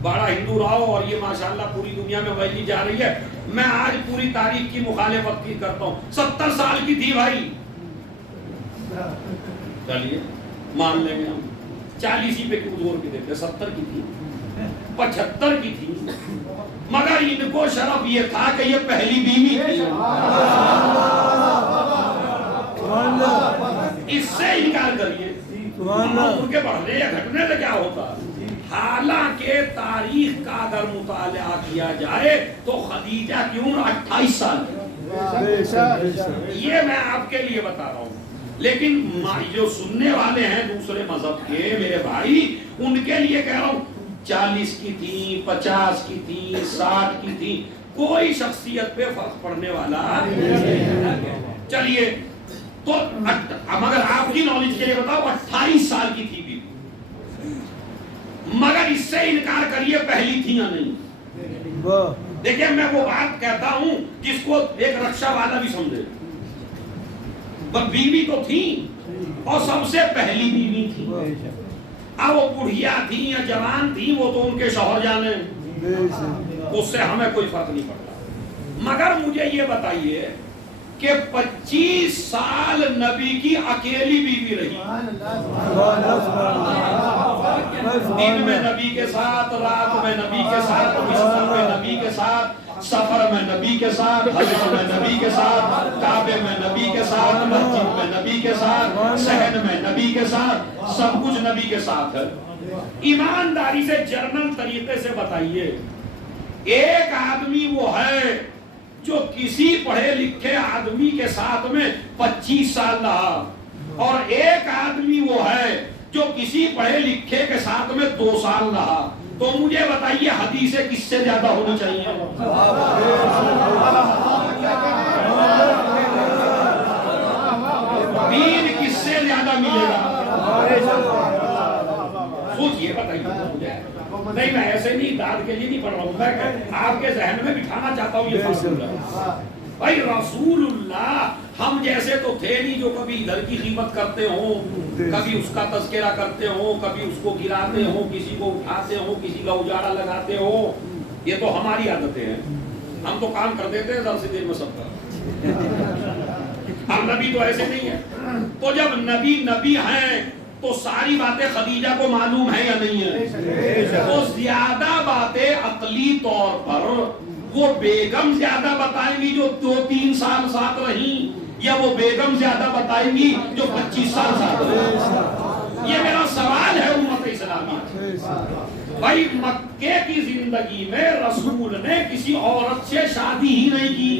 بڑا ہندو راؤ اور یہ ماشاءاللہ پوری دنیا میں ویلی جا رہی ہے، میں آج پوری تاریخ کی مخالفت کی کرتا ہوں۔ 70 سال کی تھی بھائی، چلیے مان لیں گے ہم، 40 پہ کیوں زور بھی دیتے، 70 کی تھی، 75 کی تھی، مگر ان کو شرف یہ تھا کہ یہ پہلی بیوی تھی۔ اس سے انکار کریے، عمر کے بڑھنے یا گھٹنے سے کیا ہوتا؟ حالانکہ تاریخ کا اگر مطالعہ کیا جائے تو خدیجہ کی عمر 28 سال ہے۔ یہ میں آپ کے لیے بتا رہا ہوں، لیکن جو سننے والے ہیں دوسرے مذہب کے میرے بھائی، ان کے لیے کہہ رہا ہوں 40 کی تھی، 50 کی تھی، 60 کی تھی، کوئی شخصیت پہ فرق پڑنے والا۔ چلیے تو مگر آپ کی نالج کے لیے بتاؤ 28 سال کی تھی بھی، مگر اس سے انکار کریے پہلی تھی یا نہیں۔ دیکھیں میں وہ بات کہتا ہوں جس کو ایک رکشہ والا بھی سمجھے، بیوی تو تھی اور سب سے پہلی بیوی تھی۔ اب وہ بڑھیا تھی یا جوان تھی وہ تو ان کے شوہر جانے، اس سے ہمیں کوئی فرق نہیں پڑتا، مگر مجھے یہ بتائیے کہ 25 سال نبی کی اکیلی بیوی رہی، دن میں نبی کے ساتھ، رات میں نبی کے ساتھ، بستر میں نبی کے ساتھ، سفر میں نبی کے ساتھ، حج میں نبی کے ساتھ، کعبے میں نبی کے ساتھ، مسجد میں نبی کے ساتھ، صحن میں نبی کے ساتھ، سب کچھ نبی کے ساتھ ہے۔ ایمانداری سے جرنل طریقے سے بتائیے، ایک آدمی وہ ہے جو کسی پڑھے لکھے آدمی کے ساتھ میں 25 سال رہا، اور ایک آدمی وہ ہے جو کسی پڑھے لکھے کے ساتھ میں 2 سال رہا، تو مجھے بتائیے حدیثیں کس سے زیادہ ہونی چاہیے؟ دین کس سے زیادہ ملے گا؟ سوچئے بتائیے مجھے۔ نہیں میں ایسے نہیں داد کے لیے نہیں پڑھ رہا ہوں، میں آپ کے ذہن میں بٹھانا چاہتا ہوں یہ فاصلہ۔ بھائی رسول اللہ ہم جیسے تو تھے نہیں جو کبھی ادھر کی غیبت کرتے ہوں، کبھی اس کا تذکرہ کرتے ہوں، کبھی اس کو گراتے ہوں، کسی کو اٹھاتے ہوں، کسی کا اجاڑا لگاتے ہوں، یہ تو ہماری عادتیں ہیں، ہم تو کام کر دیتے ہیں ذرا سی دیر میں سب کا۔ ہم نبی تو ایسے نہیں ہیں، تو جب نبی ہیں تو ساری باتیں خدیجہ کو معلوم ہے یا نہیں ہے؟ تو زیادہ باتیں عقلی طور پر وہ بیگم زیادہ بتائیں گی جو 2-3 سال ساتھ رہیں، یا وہ بیگم زیادہ بتائیں گی جو 25 سال ساتھ رہیں؟ یہ میرا سوال ہے امت اسلامیہ۔ بھائی مکے کی زندگی میں رسول نے کسی عورت سے شادی ہی نہیں کی،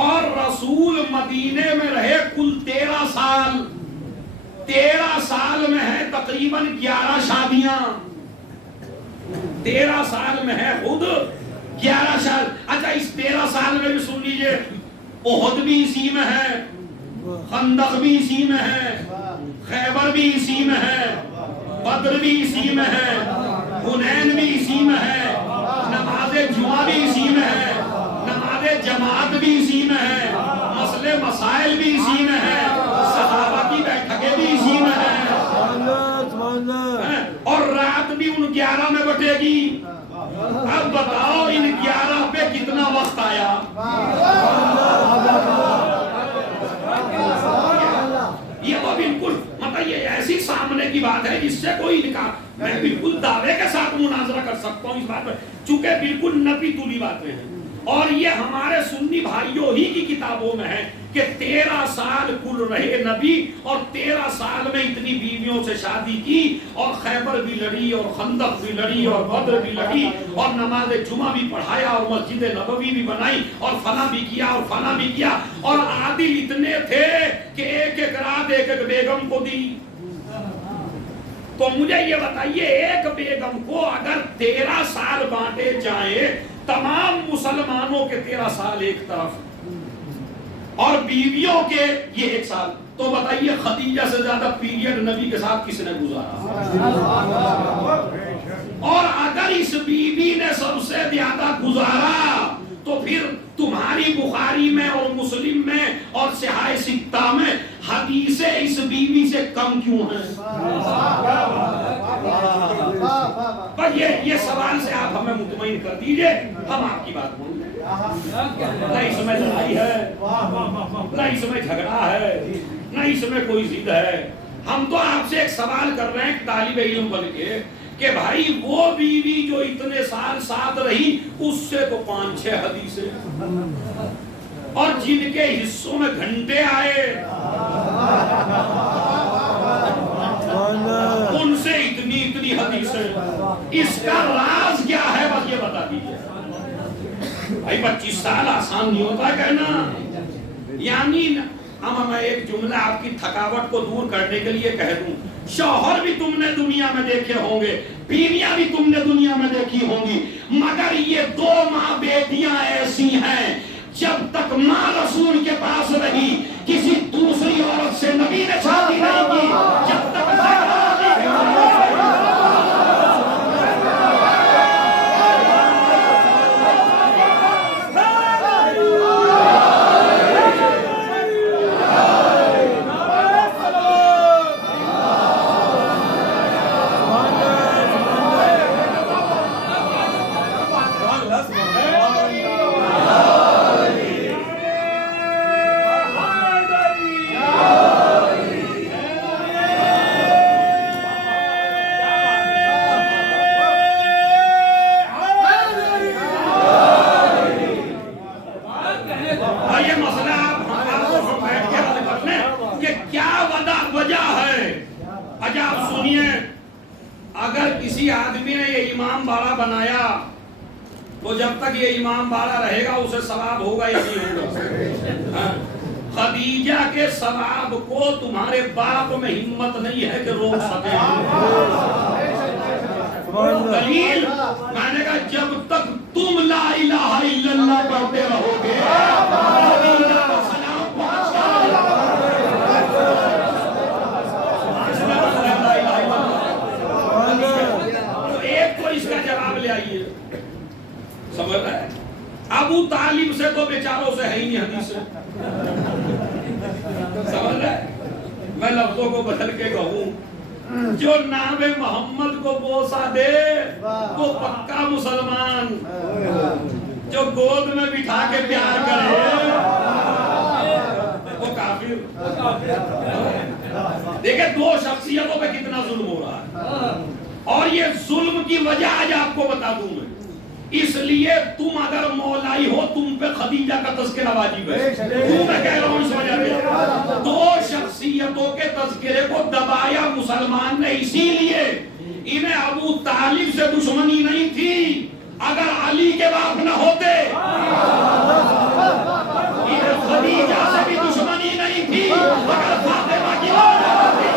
اور رسول مدینے میں رہے کل 13 سال۔ 13 سال میں ہے تقریباً 11 شادیاں، 13 سال میں ہے خود 11 سال۔ اچھا اس 13 سال میں بھی سن لیجئے، احد بھی اسی میں ہے، خندق بھی اسی میں ہے، خیبر بھی اسی میں ہے، بدر بھی اسی میں ہے، حنین بھی اسی میں ہے، نماز جمعہ بھی اسی میں ہے، نماز جماعت بھی اسی میں ہے، مسئلے مسائل بھی اسی میں ہے، صحابہ کی بیٹھکیں بھی اسی میں ہے، اور رات بھی ان 11 میں بٹے گی۔ اب بتاؤ ان 11 پہ کتنا وقت آیا؟ یہ تو بالکل مطلب یہ ایسی سامنے کی بات ہے جس سے کوئی نکاح، میں بالکل دعوے کے ساتھ مناظرہ کر سکتا ہوں اس بات پر، چونکہ بالکل نپی تولی باتیں ہیں، اور یہ ہمارے سنی بھائیوں ہی کی کتابوں میں ہے کہ 13 سال کل رہے نبی، اور 13 سال میں اتنی بیویوں سے شادی کی، اور خیبر بھی لڑی، اور خندق بھی لڑی، اور بدر بھی لڑی، اور نماز جمعہ بھی پڑھایا، اور مسجد نبوی بھی بنائی، اور فلاں بھی کیا، اور فلاں بھی کیا، اور عادل اتنے تھے کہ ایک ایک رات ایک ایک بیگم کو دی۔ تو مجھے یہ بتائیے ایک بیگم کو اگر 13 سال بانٹے جائیں، تمام مسلمانوں کے 13 سال ایک طرف اور بیویوں کے یہ 1 سال، تو بتائیے خدیجہ سے زیادہ پیریڈ نبی کے ساتھ کس نے گزارا؟ اور اگر اس بیوی نے سب سے زیادہ گزارا تو پھر تمہاری بخاری میں اور مسلم میں اور صحاح ستہ میں حدیثیں اس بیوی سے کم کیوں ہیں؟ پر یہ سوال سے آپ ہمیں مطمئن کر دیجئے، ہم آپ کی بات مان لیں۔ نہ اس میں لڑائی ہے، نہ اس میں جھگڑا ہے، نہ اس میں کوئی ضد ہے۔ ہم تو آپ سے ایک سوال کر رہے ہیں ایک طالب علم بن کے کہ بھائی وہ بیوی جو اتنے سال ساتھ رہی اس سے تو 5-6 حدیثیں، اور جن کے حصوں میں گھنٹے آئے ان سے اتنی حدیثیں، اس کا راز کیا ہے بس یہ بتا دیجیے۔ بھائی 25 سال آسان نہیں ہوتا کہنا، یعنی اب میں ایک جملہ آپ کی تھکاوٹ کو دور کرنے کے لیے کہہ دوں، شوہر بھی تم نے دنیا میں دیکھے ہوں گے، بیویاں بھی تم نے دنیا میں دیکھی ہوں گی، مگر یہ 2 ماں بیٹیاں ایسی ہیں جب تک ماں رسول کے پاس رہی کسی دوسری عورت سے نبی نے شادی نہیں کی، جب تک تو جب تک یہ امام باڑا رہے گا اسے ثواب ہوگا یا نہیں ہوگا؟ خدیجہ کے ثواب کو تمہارے باپ میں ہمت نہیں ہے کہ روک سکے۔ دلیل میں نے کہا جب تک تم لا الہ الا اللہ پڑھتے رہو گے خدیجہ کو سلام پہنچتا تو ایک تو اس کا جواب لے آئیے، سمجھ رہے ہیں؟ ابو طالب سے تو بیچاروں سے ہے ہی نہیں حدیث، سمجھ رہے ہیں؟ میں لفظوں کو بدل کے کہوں، جو نام محمد کو بوسہ دے وہ پکا مسلمان، جو گود میں بٹھا کے پیار کرے وہ کافر۔ دیکھیں 2 شخصیتوں پہ کتنا ظلم ہو رہا ہے، اور یہ ظلم کی وجہ آج آپ کو بتا دوں میں۔ اس لیے تم اگر مولائی ہو تم پہ خدیجہ کا تذکرہ واجب ہے. میں کہہ رہا ہوں اس وجہ سے دو شخصیتوں کے تذکرے کو دبایا مسلمان نے اسی لیے. انہیں ابو طالب سے دشمنی نہیں تھی، اگر علی کے باپ نہ ہوتے. انہیں خدیجہ سے بھی دشمنی نہیں تھی اگر فاطمہ کی باپ نہ ہوتی.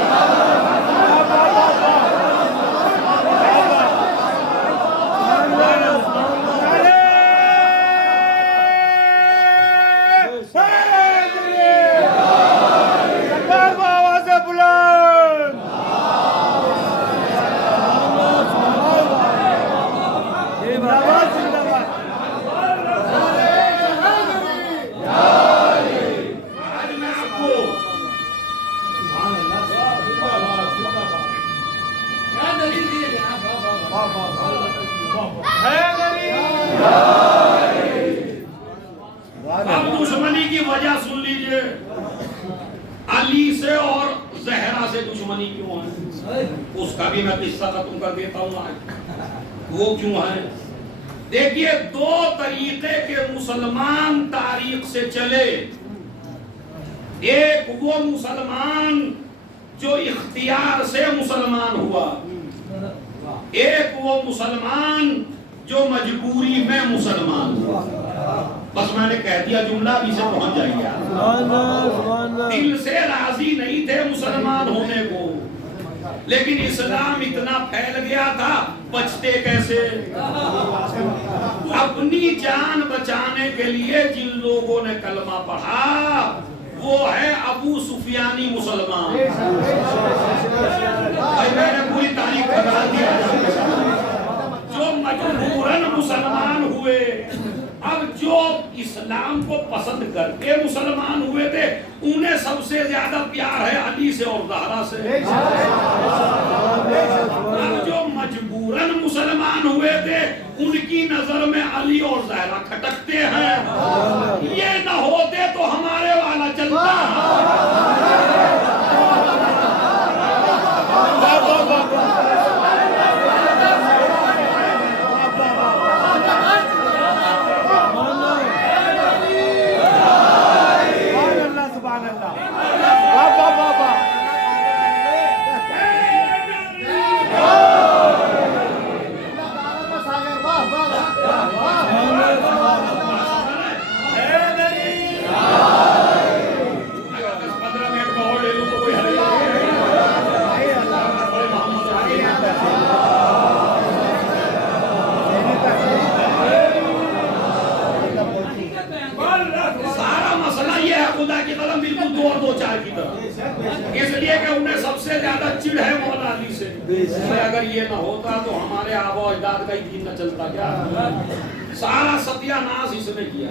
اب دشمنی کی وجہ سن لیجئے، علی سے اور زہرا سے دشمنی کیوں ہے اس کا بھی میں قصہ ختم کر دیتا ہوں آج. وہ کیوں ہے؟ دیکھیے دو طریقے کے مسلمان تاریخ سے چلے. ایک وہ مسلمان جو اختیار سے مسلمان ہوا، ایک وہ مسلمان جو مجبوری میں مسلمان ہوا. بس میں نے کہہ دیا جملہ بھی سے پہنچ جائیے. دل سے راضی نہیں تھے مسلمان ہونے کو، لیکن اسلام اتنا پھیل گیا تھا، بچتے کیسے؟ اپنی جان بچانے کے لیے جن لوگوں نے کلمہ پڑھا وہ ہے ابو سفیانی مسلمان. میں نے پوری تاریخ بتا دیا. جو مجبوراً مسلمان ہوئے، اب جو اسلام کو پسند کر کے مسلمان ہوئے تھے انہیں سب سے زیادہ پیار ہے علی سے اور زہرا سے. اب جو مجبوراً مسلمان ہوئے تھے ان کی نظر میں علی اور زہرا کھٹکتے ہیں. یہ نہ ہوتے تو ہمارے والا چلتا. اس لیے کہ انہیں سب سے زیادہ چڑ ہے مولا علی سے. اگر یہ نہ ہوتا تو ہمارے آبا و اجداد کا ہی دین نہ چلتا. کیا سارا ستیہ ناس اس نے کیا.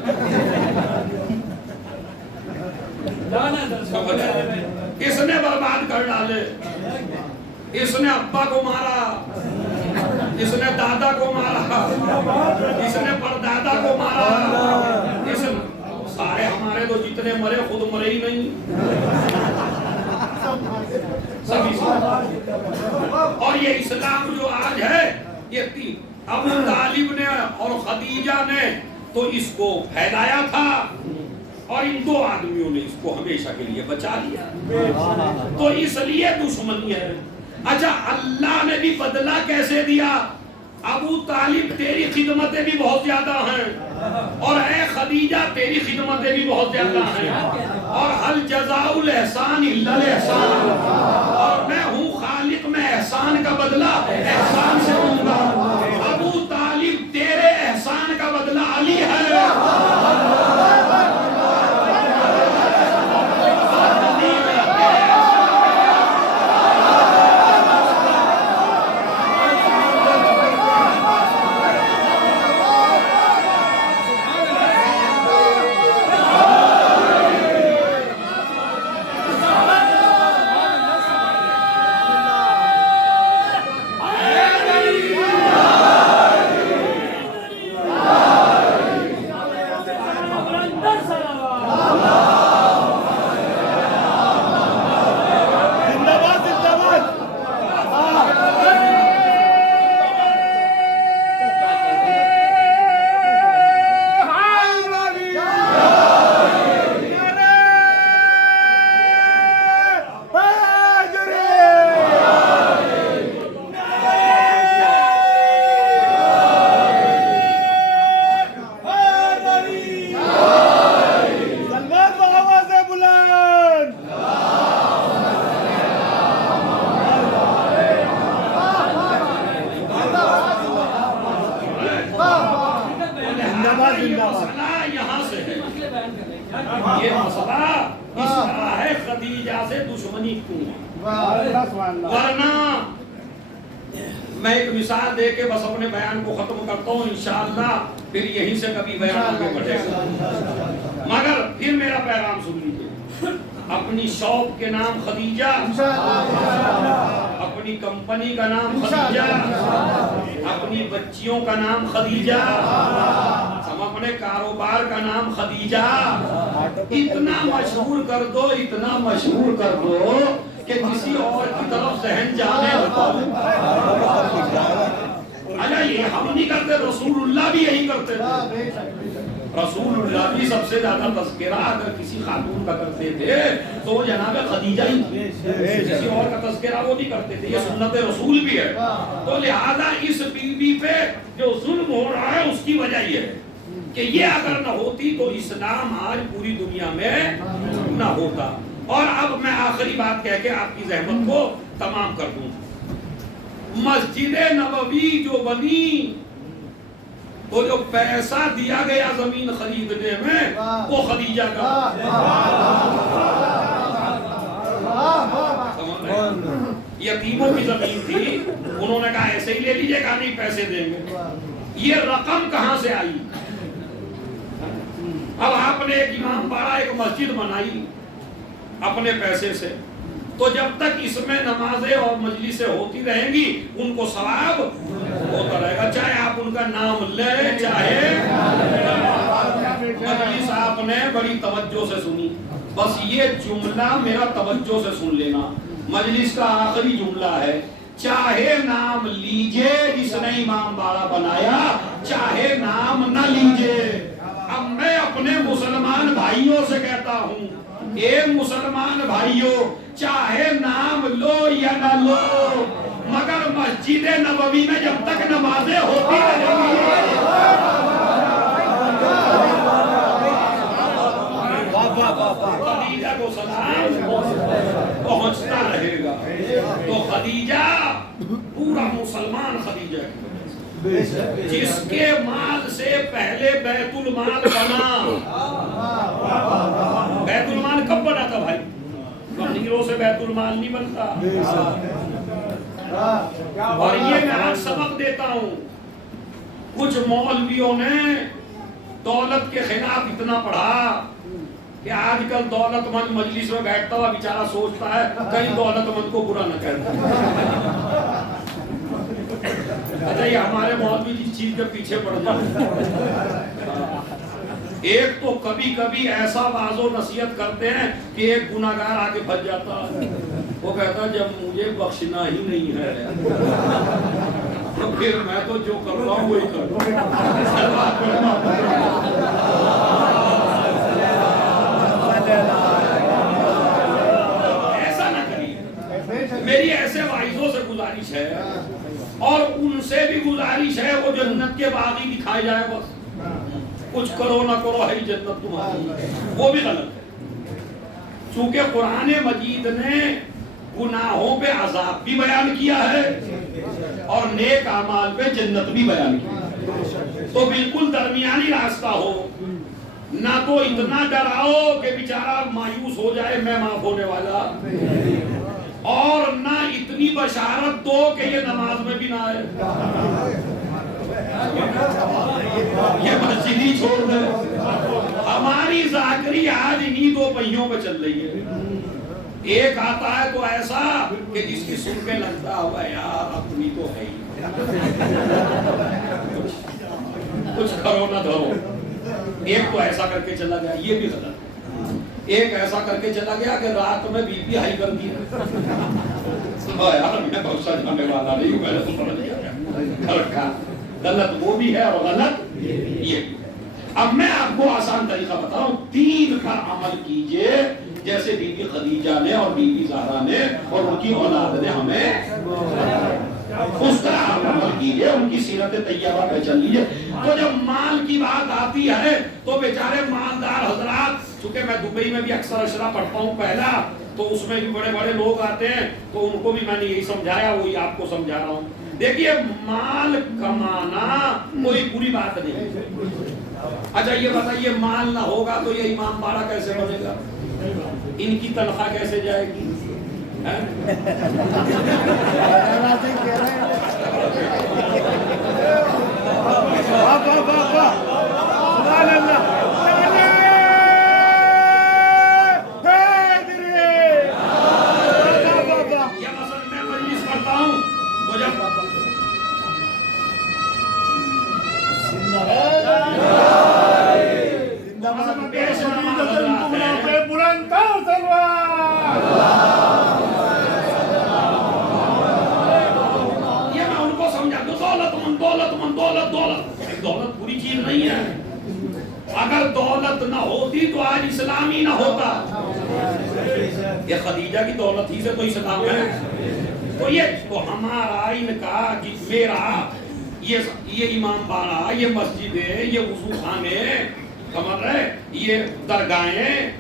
اس نے برباد کر ڈالے. اس نے ابا کو مارا، اس نے دادا کو مارا، اس نے پردادا کو مارا. سارے ہمارے تو جتنے مرے خود مرے ہی نہیں. اور یہ اسلام جو آج ہے یہ ابو طالب نے اور خدیجہ نے تو اس کو پھیلایا تھا اور ان دو آدمیوں نے اس کو ہمیشہ کے لیے بچا لیا. تو اس لیے دشمنی ہے. اچھا اللہ نے بھی بدلہ کیسے دیا؟ ابو طالب تیری خدمتیں بھی بہت زیادہ ہیں اور اے خدیجہ تیری خدمتیں بھی بہت زیادہ ہیں اور حل جزاء الاحسان الا الاحسان. اور میں ہوں خالق، میں احسان کا بدلہ احسان سے دوں گا. ابو طالب تیرے احسان کا بدلہ علی ہے. یہ مسئلہ یہاں سے ہے، یہ مسئلہ اس طرح ہے خدیجہ سے دشمنی کیوں ہے؟ ورنہ میں ایک مثال دے کے بس اپنے بیان کو ختم کرتا ہوں، انشاءاللہ پھر یہیں سے کبھی بیان آگے بڑھے گا، مگر پھر میرا پیغام سن لیجیے۔ اپنی شاپ کے نام خدیجہ، اپنی کمپنی کا نام خدیجہ، اپنی بچیوں کا نام خدیجہ، ہم اپنے کاروبار کا نام خدیجہ، اتنا مشہور کر دو، اتنا مشہور کر دو کہ کسی اور کی طرف ذہن جانے لگا۔ اچھا یہ ہم نہیں کرتے، رسول اللہ بھی یہی کرتے تھے۔ رسول اللہ بھی سب سے زیادہ تذکرہ اگر کسی خاتون کا کرتے تھے تو وہ جناب خدیجہ ہی تھی، کسی اور کا تذکرہ وہ نہیں کرتے تھے، یہ سنت رسول بھی ہے۔ تو لہذا اس بی بی پہ جو ظلم ہو رہا ہے اس کی وجہ یہ ہے کہ یہ اگر نہ ہوتی تو اسلام آج پوری دنیا میں نہ ہوتا۔ اور اب میں آخری بات کہہ کے آپ کی زحمت کو تمام کر دوں۔ مسجد نبوی جو بنی، وہ جو پیسہ دیا گیا زمین خریدنے میں وہ خدیجہ کا، یتیموں کی زمین تھی، انہوں نے کہا ایسے ہی لے لیجئے، کہا نہیں پیسے دیں گے۔ یہ رقم کہاں سے آئی؟ اب آپ نے ایک امام باڑہ ایک مسجد بنائی اپنے پیسے سے، تو جب تک اس میں نمازیں اور مجلسیں ہوتی رہیں گی ان کو ثواب ہوتا رہے گا، چاہے آپ ان کا نام لیں چاہے مجلس آپ نے بڑی توجہ سے سنی۔ بس یہ جملہ میرا توجہ سے سن لینا، مجلس کا آخری جملہ ہے، چاہے نام لیجئے جس نے امام باڑہ بنایا، چاہے نام نہ لیجئے۔ اب میں اپنے مسلمان بھائیوں سے کہتا ہوں، اے مسلمان بھائیوں، چاہے نام لو یا نہ لو، مگر مسجد نبوی میں جب تک نمازیں ہوتی رہیں گی خدیجہ کو سلام پہنچتا رہے گا۔ تو خدیجہ پورا مسلمان خدیجہ جس کے مال سے پہلے بیت المال بنا۔ بیت المال کب بنا تھا بھائی؟ فقیروں سے بیت المال نہیں بنتا۔ اور یہ میں آج سبق دیتا ہوں، کچھ مولویوں نے دولت کے خلاف اتنا پڑھا کہ آج کل دولت مند مجلس میں بیٹھتا ہوا بیچارہ سوچتا ہے کہیں دولت مند کو برا نہ کہتا۔ اچھا یہ ہمارے مولوی جس چیز کے پیچھے پڑ جاتے ہیں، ایک تو کبھی کبھی ایسا واعظ و نصیحت کرتے ہیں کہ ایک گناہگار آگے بھج جاتا ہے، وہ کہتا ہے جب مجھے بخشنا ہی نہیں ہے تو پھر میں تو جو کر رہا ہوں وہی کر رہا ہوں۔ ایسا نہ کریے، میری ایسے واعظوں سے گزارش ہے اور ان سے بھی گزارش ہے، وہ جنت کے باغی دکھائے جائے، بس کچھ کرو نہ کرو ہے جنت تمہاری، وہ بھی غلط ہے۔ چونکہ قرآن مجید نے گناہوں پہ عذاب بھی بیان کیا ہے اور نیک اعمال پہ جنت بھی بیان کی، تو بالکل درمیانی راستہ ہو، نہ تو اتنا ڈراؤ کہ بیچارہ مایوس ہو جائے میں معاف ہونے والا، اور نہ اتنی بشارت دو کہ یہ نماز میں بھی نہ آئے، یہ مسجد ہی چھوڑ دے۔ ہماری ذاکری آج انہی دو پہیوں پہ چل رہی ہے، ایک آتا ہے تو ایسا کہ جس کی سن کے لگتا ہوا یار اپنی تو ہے ہی، کچھ کرو نہ دھرو۔ ایک تو ایسا کر کے چلا گیا، یہ بھی غلط ہے۔ ایک ایسا کر کے چلا گیا کہ رات میں بی پی ہائی کر دی ہے، یار میں بہت سا جانے والا نہیں ہوں، میں نے تو سمجھ گیا رکھا، غلط وہ بھی ہے اور غلط یہ بھی۔ اب میں آپ کو آسان طریقہ بتاؤں، 3 پر عمل کیجئے جیسے بی بی خدیجہ نے اور بی بی زہرا نے اور ان کی اولاد نے ہمیں اس طرح عمل کیجئے، ان کی سیرت طیبہ پہ چل لیجئے۔ تو جب مال کی بات آتی ہے تو بیچارے مالدار حضرات، چونکہ میں دبئی میں بھی اکثر اشرا پڑھتا ہوں پہلا، تو اس میں بھی بڑے بڑے لوگ آتے ہیں، تو ان کو بھی میں نے یہی سمجھایا، وہی آپ کو سمجھا رہا ہوں۔ دیکھیے مال کمانا کوئی بری بات نہیں، اچھا یہ بتائیے مال نہ ہوگا تو یہ امام باڑہ کیسے بنے گا؟ ان کی تنخواہ کیسے جائے گی؟ دولت پوری چیز نہیں ہے. اگر دولت نہ ہوتی تو آج اسلام ہی نہ ہوتا. یہ خدیجہ کی دولت ہی سے تو اسلام ہے. تو یہ تو ہمارا ان کا میرا یہ امام باڑہ، یہ مسجدیں، یہ وضو خانے، سمجھ رہے، یہ درگاہیں،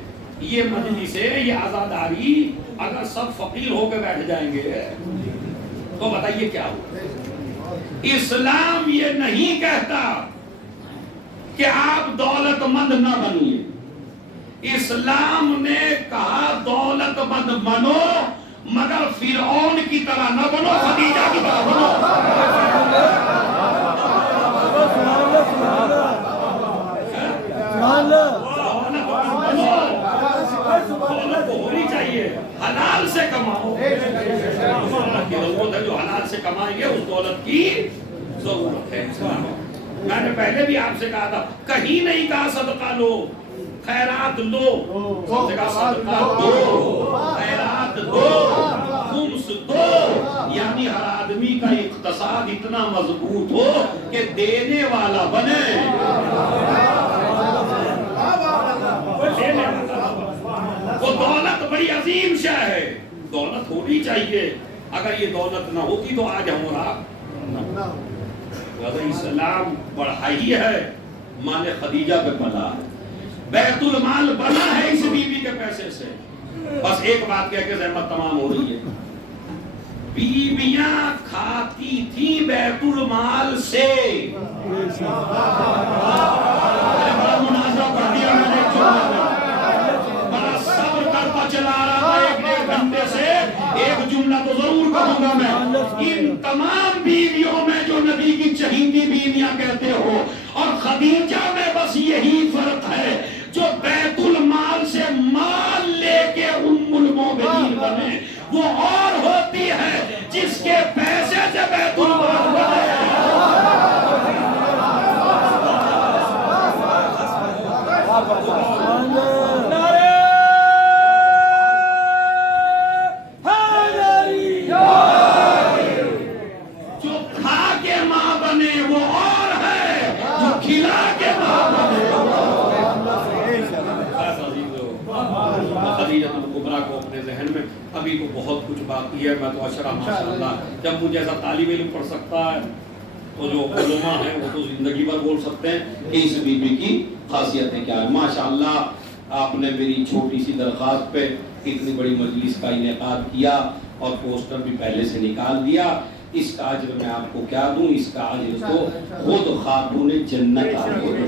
یہ مجلسیں، یہ عزاداری، اگر سب فقیر ہو کے بیٹھ جائیں گے تو بتائیے کیا ہوگا؟ اسلام یہ نہیں کہتا کہ آپ دولت مند نہ بنیے. اسلام نے کہا دولت مند بنو مگر فرعون کی طرح نہ بنو، خدیجہ کی طرح بنو. دولت ہونی چاہیے، حلال سے کماؤ. جو حلال سے کمائیں گے اس دولت کی ضرورت ہے. میں نے پہلے بھی آپ سے کہا تھا، کہیں نہیں کہا صدقہ لو، خیرات لو. سب سے کہا صدقہ دو، خیرات دو، خمس دو. یعنی ہر آدمی کا اقتصاد اتنا مضبوط ہو کہ دینے والا بنے. وہ دولت بڑی عظیم شے ہے، دولت ہونی چاہیے. اگر یہ دولت نہ ہوتی تو آج ہم اور آپ. اسلام بڑھائی ہے، مال خدیجہ پہ بنا ہے، بیت المال بنا ہے اس بیوی کے پیسے سے. بس ایک بات کہہ کے زحمت تمام ہو رہی ہے، بیویاں کھاتی تھی بیت المال سے. بڑا مناظرہ کر دیا میں نے، بڑا صبر کرتا چلا رہا تھا. ایک ڈیڑھ گھنٹے سے ایک جملہ تو ضرور کہوں گا میں. ان تمام بیویوں میں جو نبی کی چہیتی بیویاں کہتے ہو اور خدیجہ میں بس یہی فرق ہے، جو بیت المال سے مال لے کے ام المومنین بنے. وہ اور ہوتی ہے جس کے پیسے سے بیت المال بنے. جو کھا کے ماں بنے وہ اور ہے، جو کھلا کے ماں بنے. خدیجہ الکبریٰ کو اپنے ذہن میں ابھی تو بہت کچھ باقی ہے. میں تو اشرا ماشاءاللہ، جب مجھے ایسا طالب علم پڑھ سکتا ہے تو جو علماء ہیں وہ تو زندگی بھر بول سکتے ہیں کہ اس بی بی کی خاصیتیں کیا ہیں. ماشاءاللہ آپ نے میری چھوٹی سی درخواست پہ اتنی بڑی مجلس کا انعقاد کیا اور پوسٹر بھی پہلے سے نکال دیا. اس کا اجر میں آپ کو کیا دوں؟ اس کا اجر تو خود خاتون جنت آپ کو دیں.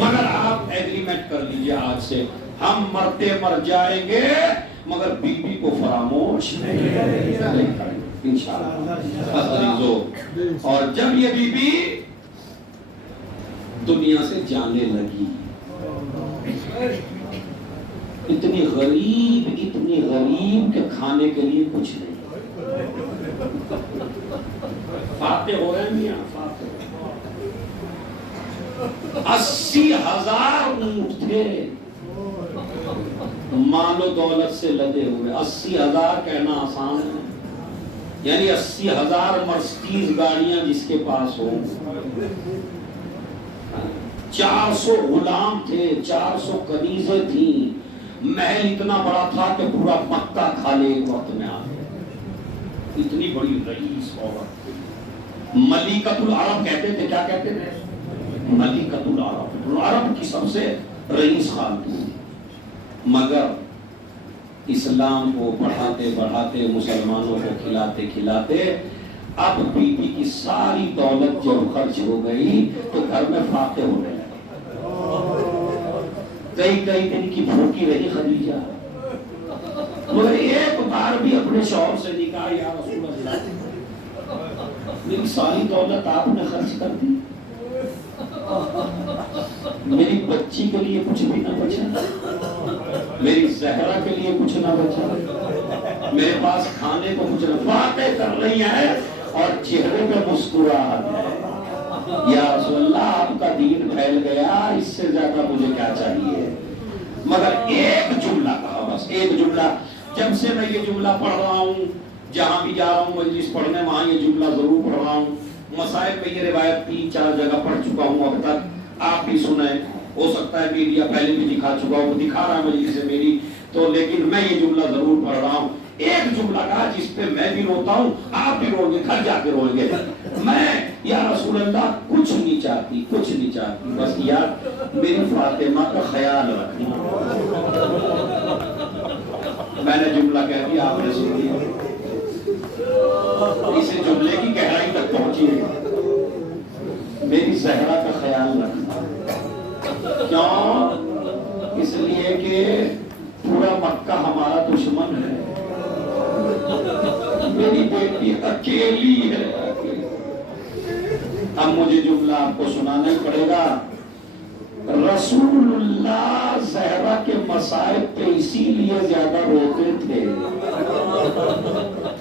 مگر آپ ایگریمنٹ کر لیجئے آج سے، ہم مرتے مر جائیں گے مگر بی بی کو فراموش نہیں کریں گے انشاءاللہ. اور جب یہ بی بی دنیا سے جانے لگی، اتنی غریب کہ کھانے کے لیے کچھ نہیں. فاتح ہو رہے ہیں میاں، فاتح. 80,000 اونٹ تھے مال و دولت سے لدے ہوئے. 80,000 کہنا آسان ہے، یعنی 80,000 مرسڈیز گاڑیاں جس کے پاس ہو. 400 غلام تھے، 400 کنیزیں تھیں. محل اتنا بڑا تھا کہ پورا مکہ کھا لے ایک وقت میں آ گیا. اتنی بڑی رئیس عورت. ملکۃ العرب کہتے تھے. کیا کہتے تھے؟ ملکۃ العرب. عرب کی سب سے رئیس خاتون. مگر اسلام کو پڑھاتے بڑھاتے، مسلمانوں کو کھلاتے کھلاتے، اب بی بی کی ساری دولت جب خرچ ہو گئی تو گھر میں فاقے ہونے لگے. کئی دن کی بھوکی رہی خدیجہ، مگر ایک بار بھی اپنے شوہر سے نہیں کہا یا رسول اللہ میری ساری دولت آپ نے خرچ کر دی، میری بچی کے لیے کچھ بھی نہ بچا، میری زہرا کے لیے کچھ نہ بچا، میرے پاس کھانے کو کچھ نہ۔ باتیں کر رہی ہیں اور چہرے پہ مسکراہٹ ہے، یا رسول اللہ آپ کا دین پھیل گیا، اس سے زیادہ مجھے کیا چاہیے؟ مگر ایک جملہ کہا، بس ایک جملہ۔ جب سے میں یہ جملہ پڑھ رہا ہوں، جہاں بھی جا رہا ہوں مجلس پڑھنے، وہاں یہ جملہ ضرور پڑھ رہا ہوں۔ مسائل میں یہ روایت 3-4 جگہ پڑھ چکا ہوں اب تک، آپ بھی سنیں، ہو سکتا ہے میڈیا پہلے بھی دکھا چکا ہوں، دکھا رہا ہے مجلس سے میری تو، لیکن میں یہ جملہ ضرور پڑھ رہا ہوں۔ ایک جملہ کہا جس پہ میں بھی روتا ہوں، آپ بھی روئیں گے، گھر جا کے روئیں گے۔ میں یا رسول اللہ کچھ نہیں چاہتی، کچھ نہیں چاہتی، بس یار میری فاطمہ کا خیال رکھنا۔ میں نے جملہ کہہ دیا، آپ نے سن لیا، اس جملے کی گہرائی تک پہنچی ہے، میری زہرا کا خیال رکھنا۔ کیوں؟ اس لیے کہ پورا مکہ ہمارا دشمن ہے، میری بیٹی اکیلی ہے۔ اب مجھے جملہ آپ کو سنانا ہی پڑے گا۔ رسول اللہ زہرا کے مصائب پہ اسی لیے زیادہ روتے تھے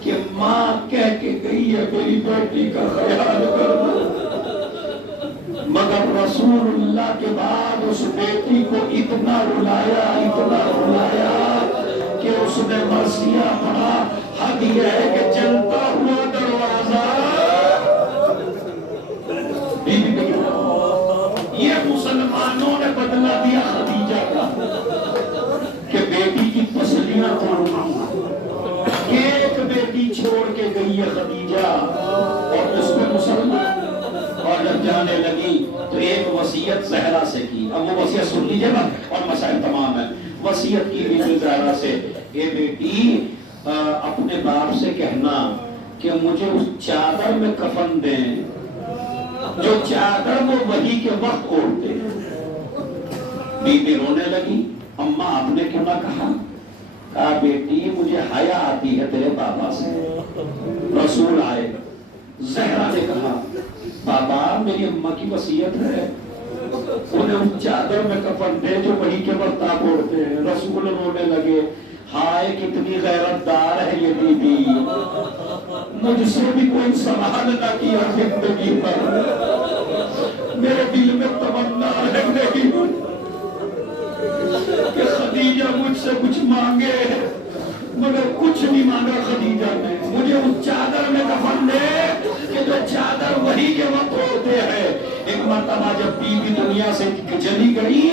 کہ ماں کہہ کے گئی ہے میری بیٹی کا خیال کرنا، مگر رسول اللہ کے بعد اس بیٹی کو اتنا رلایا کہ اس نے مرثیہ پڑھا، حد یہ ہے کہ چلتا ہوا دروازہ یہ مسلمانوں نے بدلا دیا خدیجہ کا کہ بیٹی کی تسلیاں توڑنا۔ ایک بیٹی چھوڑ کے گئی ہے خدیجہ اور اس پہ مسلمان، اور جب جانے لگی تو ایک وصیت زہرا سے کی۔ اب وہ وصیت سن لیجئے نا، اور مسائل تمام ہے۔ وصیت کی بھی زہرا سے، اے بیٹی اپنے باپ سے کہنا کہ مجھے اس چادر میں کفن دیں جو چادر وہ وحی کے وقت اوڑھتے ہیں۔ بی بی رونے لگی، اماں آپ نے کیوں نہ کہا؟ کہا بیٹی مجھے حیا آتی ہے تیرے بابا سے۔ رسول آئے، زہرا نے کہا بابا میری اماں کی وصیت ہے، انہیں اس چادر میں کفن دے جو وحی کے وقت آپ اوڑھتے ہیں۔ رسول رونے لگے، ہائے کتنی غیرت دار ہے یہ بی بی، مجھ سے بھی کوئی سوال نہ کیا زندگی پر، میرے دل میں تمنا رہ گئی کہ خدیجہ مجھ سے کچھ مانگے، مگر کچھ نہیں مانگا خدیجہ نے۔ مجھے اس چادر میں کفن دے کہ جو چادر وہی کے وقت ہوتے ہیں۔ ایک مرتبہ جب بی بی دنیا سے چلی گئی،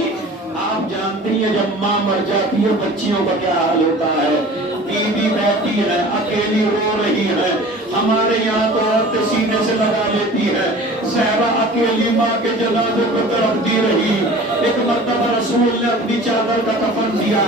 آپ جانتے ہیں جب ماں مر جاتی ہے بچیوں کا کیا حال ہوتا ہے۔ بی بی بیٹھی ہے، اکیلی رو رہی ہے، ہمارے یہاں تو عورتیں سینے سے لگا لیتی ہے، زہرا اکیلی ماں کے جنازے کو تڑپتی رہی۔ ایک مرتبہ رسول نے اپنی چادر کا کفن دیا،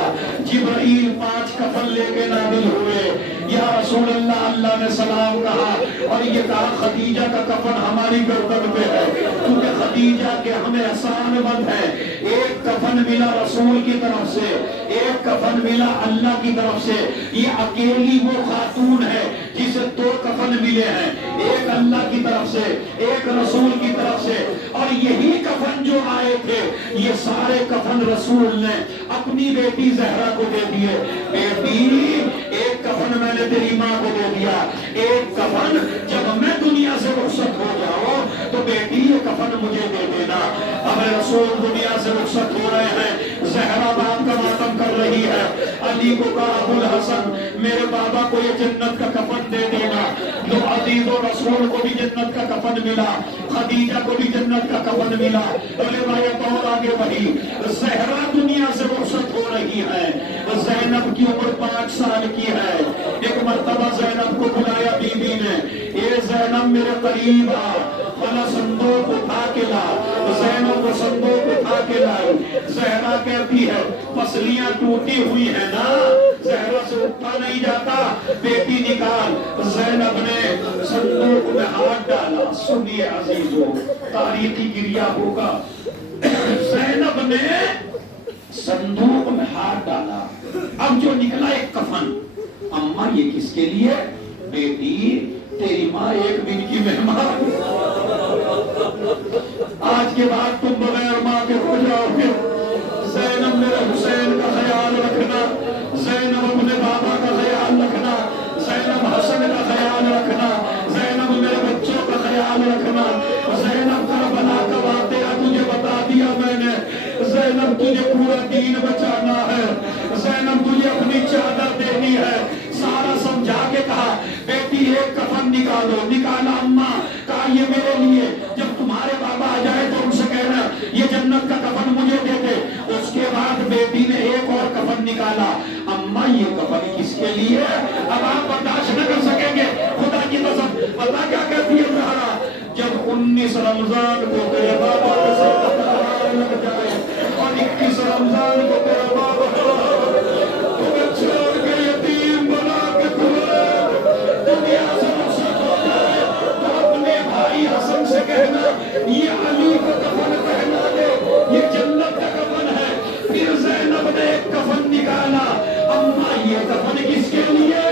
جبرائیل 5 کفن لے کے نازل ہوئے۔ یا رسول اللہ، اللہ نے سلام کہا اور یہ کہا خدیجہ کا کفن ہماری گردن پہ ہے، کیونکہ خدیجہ کے ہمیں احسان مند ہے۔ ایک کفن ملا رسول کی طرف سے، ایک کفن ملا اللہ کی طرف سے۔ یہ اکیلی وہ خاتون ہے جسے 2 کفن ملے ہیں، ایک اللہ کی طرف سے، ایک رسول کی طرف سے۔ اور یہی کفن جو آئے تھے، یہ سارے کفن رسول نے اپنی بیٹی زہرا کو دے دیے۔ بیٹی ایک کفن میں نے تیری ماں کو دے دیا، ایک کفن جب میں دنیا سے رخصت ہو جاؤں تو بیٹی یہ کفن مجھے دے دینا۔ اب رسول دنیا سے رخصت ہو رہے ہیں، زہرا باپ کا ماتم کر رہی ہے۔ علی کو کہا ابو الحسن میرے بابا کو یہ جنت کا کفن دے دینا۔ جو عزیز و رسول کو بھی جنت کا کفن ملا، خدیجہ کو بھی جنت کا کفن ملا۔ روایت اور آگے بڑھی، زہرا دنیا سے رخصت ہو رہی ہے، زینب کی عمر 5 سال کی ہے۔ ایک مرتبہ زینب کو بلایا بی بی نے، اے زینب میرے قریب آ، فلا صندوق اٹھا کے لا۔ زینب وہ صندوق اٹھا کے لائی۔ زہرا کہتی ہے پسلیاں ٹوٹی ہوئی ہیں نا، زہرا سے اٹھا نہیں جاتا، بیٹی نکال۔ زینب نے صندوق میں ہاتھ ڈالا۔ سنیے عزیزو، تاریخی گریہ ہوگا، زینب نے صندوق میں ہاتھ ڈالا، اب جو نکلا ایک کفن. اماں یہ کس کے لیے؟ بیٹی تیری ماں ایک دن کی مہمان، آج کے بعد تم بغیر ماں کے ہو جاؤ گے. زینب میرے حسین کا خیال رکھنا، زینب اپنے بابا کا خیال رکھنا، زینب حسن کا خیال رکھنا، زینب میرے بچوں کا خیال رکھنا. زینب کربلا کا واقعہ تجھے بتا دیا میں نے. زینب تجھے پورا دین بچانا ہے، زینب تجھے اپنی چادر دینی ہے. سارا سمجھا کے کہا بیٹی ایک کفن نکالو. نکالا اماں، کہا یہ میرے لیے، جب تمہارے بابا آ جائے تو ان سے کہنا یہ جنت کا کفن مجھے دے دے. اس کے بعد بیٹی نے ایک اور کفن نکالا. اماں یہ کفن کس کے لیے؟ اب آپ برداشت نہ کر سکیں گے خدا کی قسم. پتہ کیا کہتی ہے زہرا؟ جب 19 رمضان کو تیرے بابا کے ساتھ لگ جائے اور 21 رمضان کو تیرا بابا تمہیں چھوڑ کے یتیم بنا کے تمہیں دنیا سے رخصت ہو جائے تو اپنے بھائی حسن سے کہنا یہ علی کو کفن پہنا دے، یہ جنت کا کفن ہے. پھر زینب نے ایک کفن نکالا. اماں یہ کفن کس کے لیے؟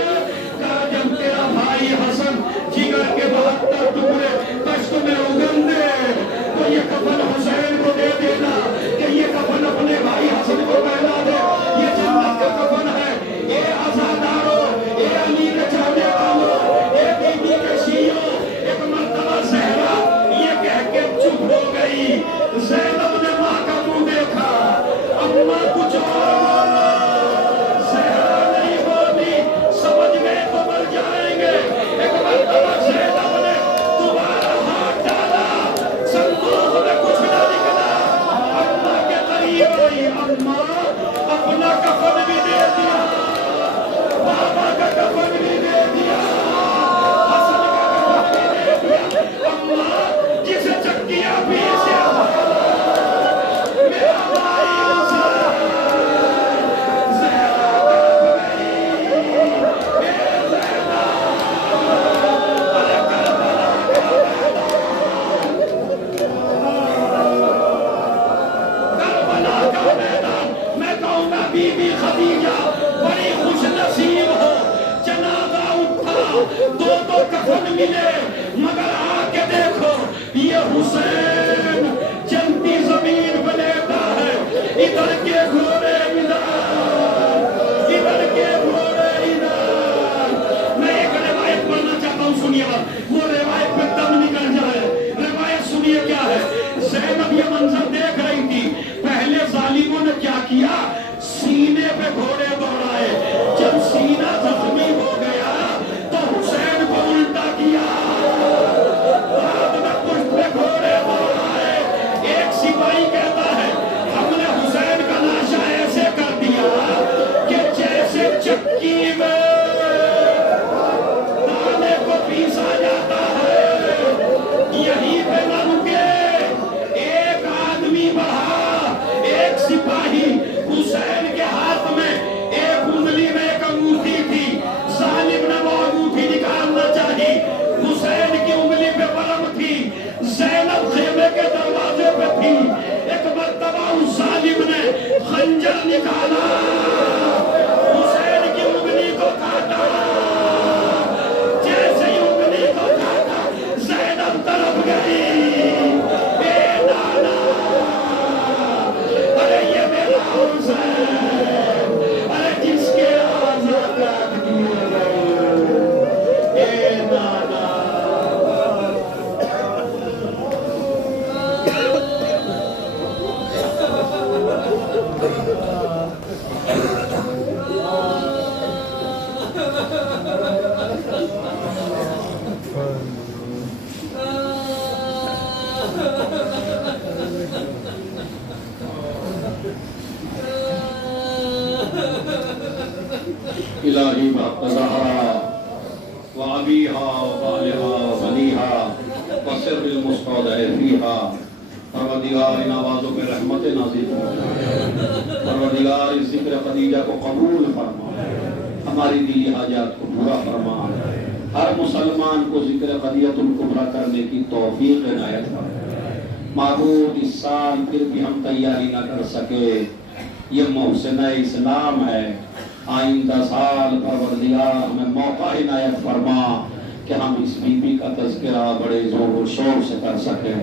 کہا جب تیرا بھائی حسن جگر کے 72 ٹکڑے دشت میں اگل دے تو یہ کفن حسین کو دے دینا کہ یہ کفن اپنے بھائی حسن کو پہنا دے. یہ جنت کا کفن ہے. اے عزاداروں، اے علی کے چاہنے والوں، اے بی بی کے شیعوں، ایک مرتبہ زہرا یہ کہہ کے چپ ہو گئی. زینب نے ماں کا منہ دیکھا، اماں کچھ اور بولا. زہرا نہیں بولی، سمجھ گئے تو مر جائیں گے. ایک مرتبہ زینب نے دوبارہ ہاتھ ڈالا، صندوق میں کچھ نہ نکلا. اماں کے قریب آئی، اماں اپنا کفن بھی دے دیا، بابا کا کفن بھی دے دیا، حسن کا کفن بھی دے دیا. اماں جسے چکیاں پیسے میرا بھائی حسن زہرا کر گئی. اے زہرا ارے کربلا کا کربلا کا میدان. میں کہوں گا بی بی خدیجہ بڑی خوش نصیب ہو، جنازہ اٹھا، دو کفن ملے، مگر آ کے دیکھو یہ حسین جنتی زمین پہ لیٹا ہے. ادھر کے گھوڑے ادھر، ادھر کے گھوڑے ادھر. میں ایک روایت پڑھنا چاہتا ہوں، سنیے گا. وہ روایت پہ دم نکل جائے. روایت سنیے کیا ہے. زینب یہ منظر دیکھ رہی تھی. پہلے ظالموں نے کیا کیا؟ سینے پہ گھوڑے دوڑائے. جب سینہ زخمی ہو گیا تو حسین کو الٹا کیا، بعد میں پشت پہ گھوڑے دوڑائے. ایک سپاہی کہتا ہے ہم نے حسین کا لاشا ایسے کر دیا کہ جیسے چکی میں دانے کو پیسا جاتا ہے. یہیں پہ نہ رکے، ایک آدمی بڑھا، ایک سپاہی. حسین کے ہاتھ میں ایک انگلی میں ایک انگوٹھی تھی. ظالم نے وہ انگوٹھی نکالنا چاہی، حسین کی انگلی پہ برم تھی. زینب خیمے کے دروازے پہ تھی. ایک مرتبہ اس ظالم نے خنجر نکالا، حسین کی انگلی کو کاٹا. جیسے ہی انگلی کو کاٹا زینب طرف گئی. اے نانا، ارے یہ میرا حسین، ارے جس کے آزاد کاٹ دیے گئے. اے نانا. الہی بحق زہرا وابیہا وبالہا وبنیہا وسر المستودع فیہا. پروردگار ان آوازوں پہ رحمت نازل فرما. پروردگار اس ذکر خدیجہ کو قبول فرما، ہماری دلی حاجات کو پورا فرما. ہر مسلمان کو ذکر خدیجۃ الکبریٰ کرنے کی توفیق عنایت فرما. معبود اس سال پھر بھی ہم تیاری نہ کر سکے، یہ محسنہ اسلام ہے. آئندہ سال پروردگار ہمیں موقع عنایت فرما کہ ہم اس بی بی کا تذکرہ بڑے زور و شور سے کر سکیں.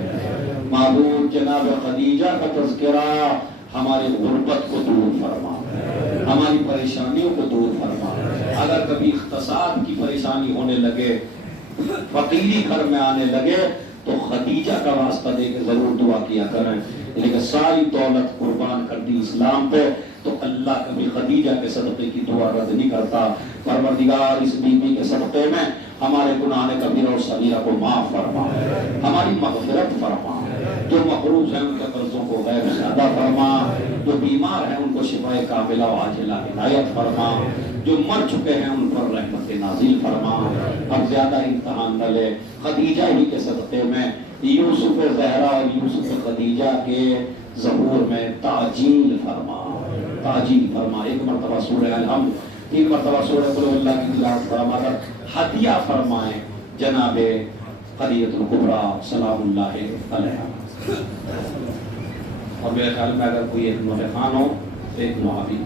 معبود جناب خدیجہ کا تذکرہ ہماری غربت کو دور فرما، ہماری پریشانیوں کو دور فرما. اگر کبھی اقتصاد کی پریشانی ہونے لگے، فقیری گھر میں آنے لگے، تو خدیجہ کا واسطہ دے کے ضرور دعا کیا کریں. لیکن ساری دولت قربان کر دی اسلام پہ تو اللہ کبھی خدیجہ کے صدقے کی دعا رد نہیں کرتا. پروردگار اس بی بی کے صدقے میں ہمارے گناہ کبیرہ اور صغیرہ کو معاف فرما، ہماری مغفرت فرما. جو مقروض ہیں ان کے قرضوں کو غیر زیادہ فرما، جو بیمار ہیں ان کو شفاء کاملہ و عاجلہ عنایت فرما، جو مر چکے ہیں ان پر رحمت نازل فرما. اب زیادہ امتحان نہ لے. خدیجہ ہی کے صدقے میں یوسف زہرا اور یوسف خدیجہ کے ظہور میں تعجیل فرما، تعجیل فرما. ایک مرتبہ سورہ الحمد، 3 مرتبہ سورہ قل اللہ کی تلاوت فرما کر ہدیہ فرمائیں جناب خدیجہ الکبریٰ سلام اللہ علیہا. اور میرے خیال میں اگر کوئی ایک نوح خان ہو تو ایک نوح بھی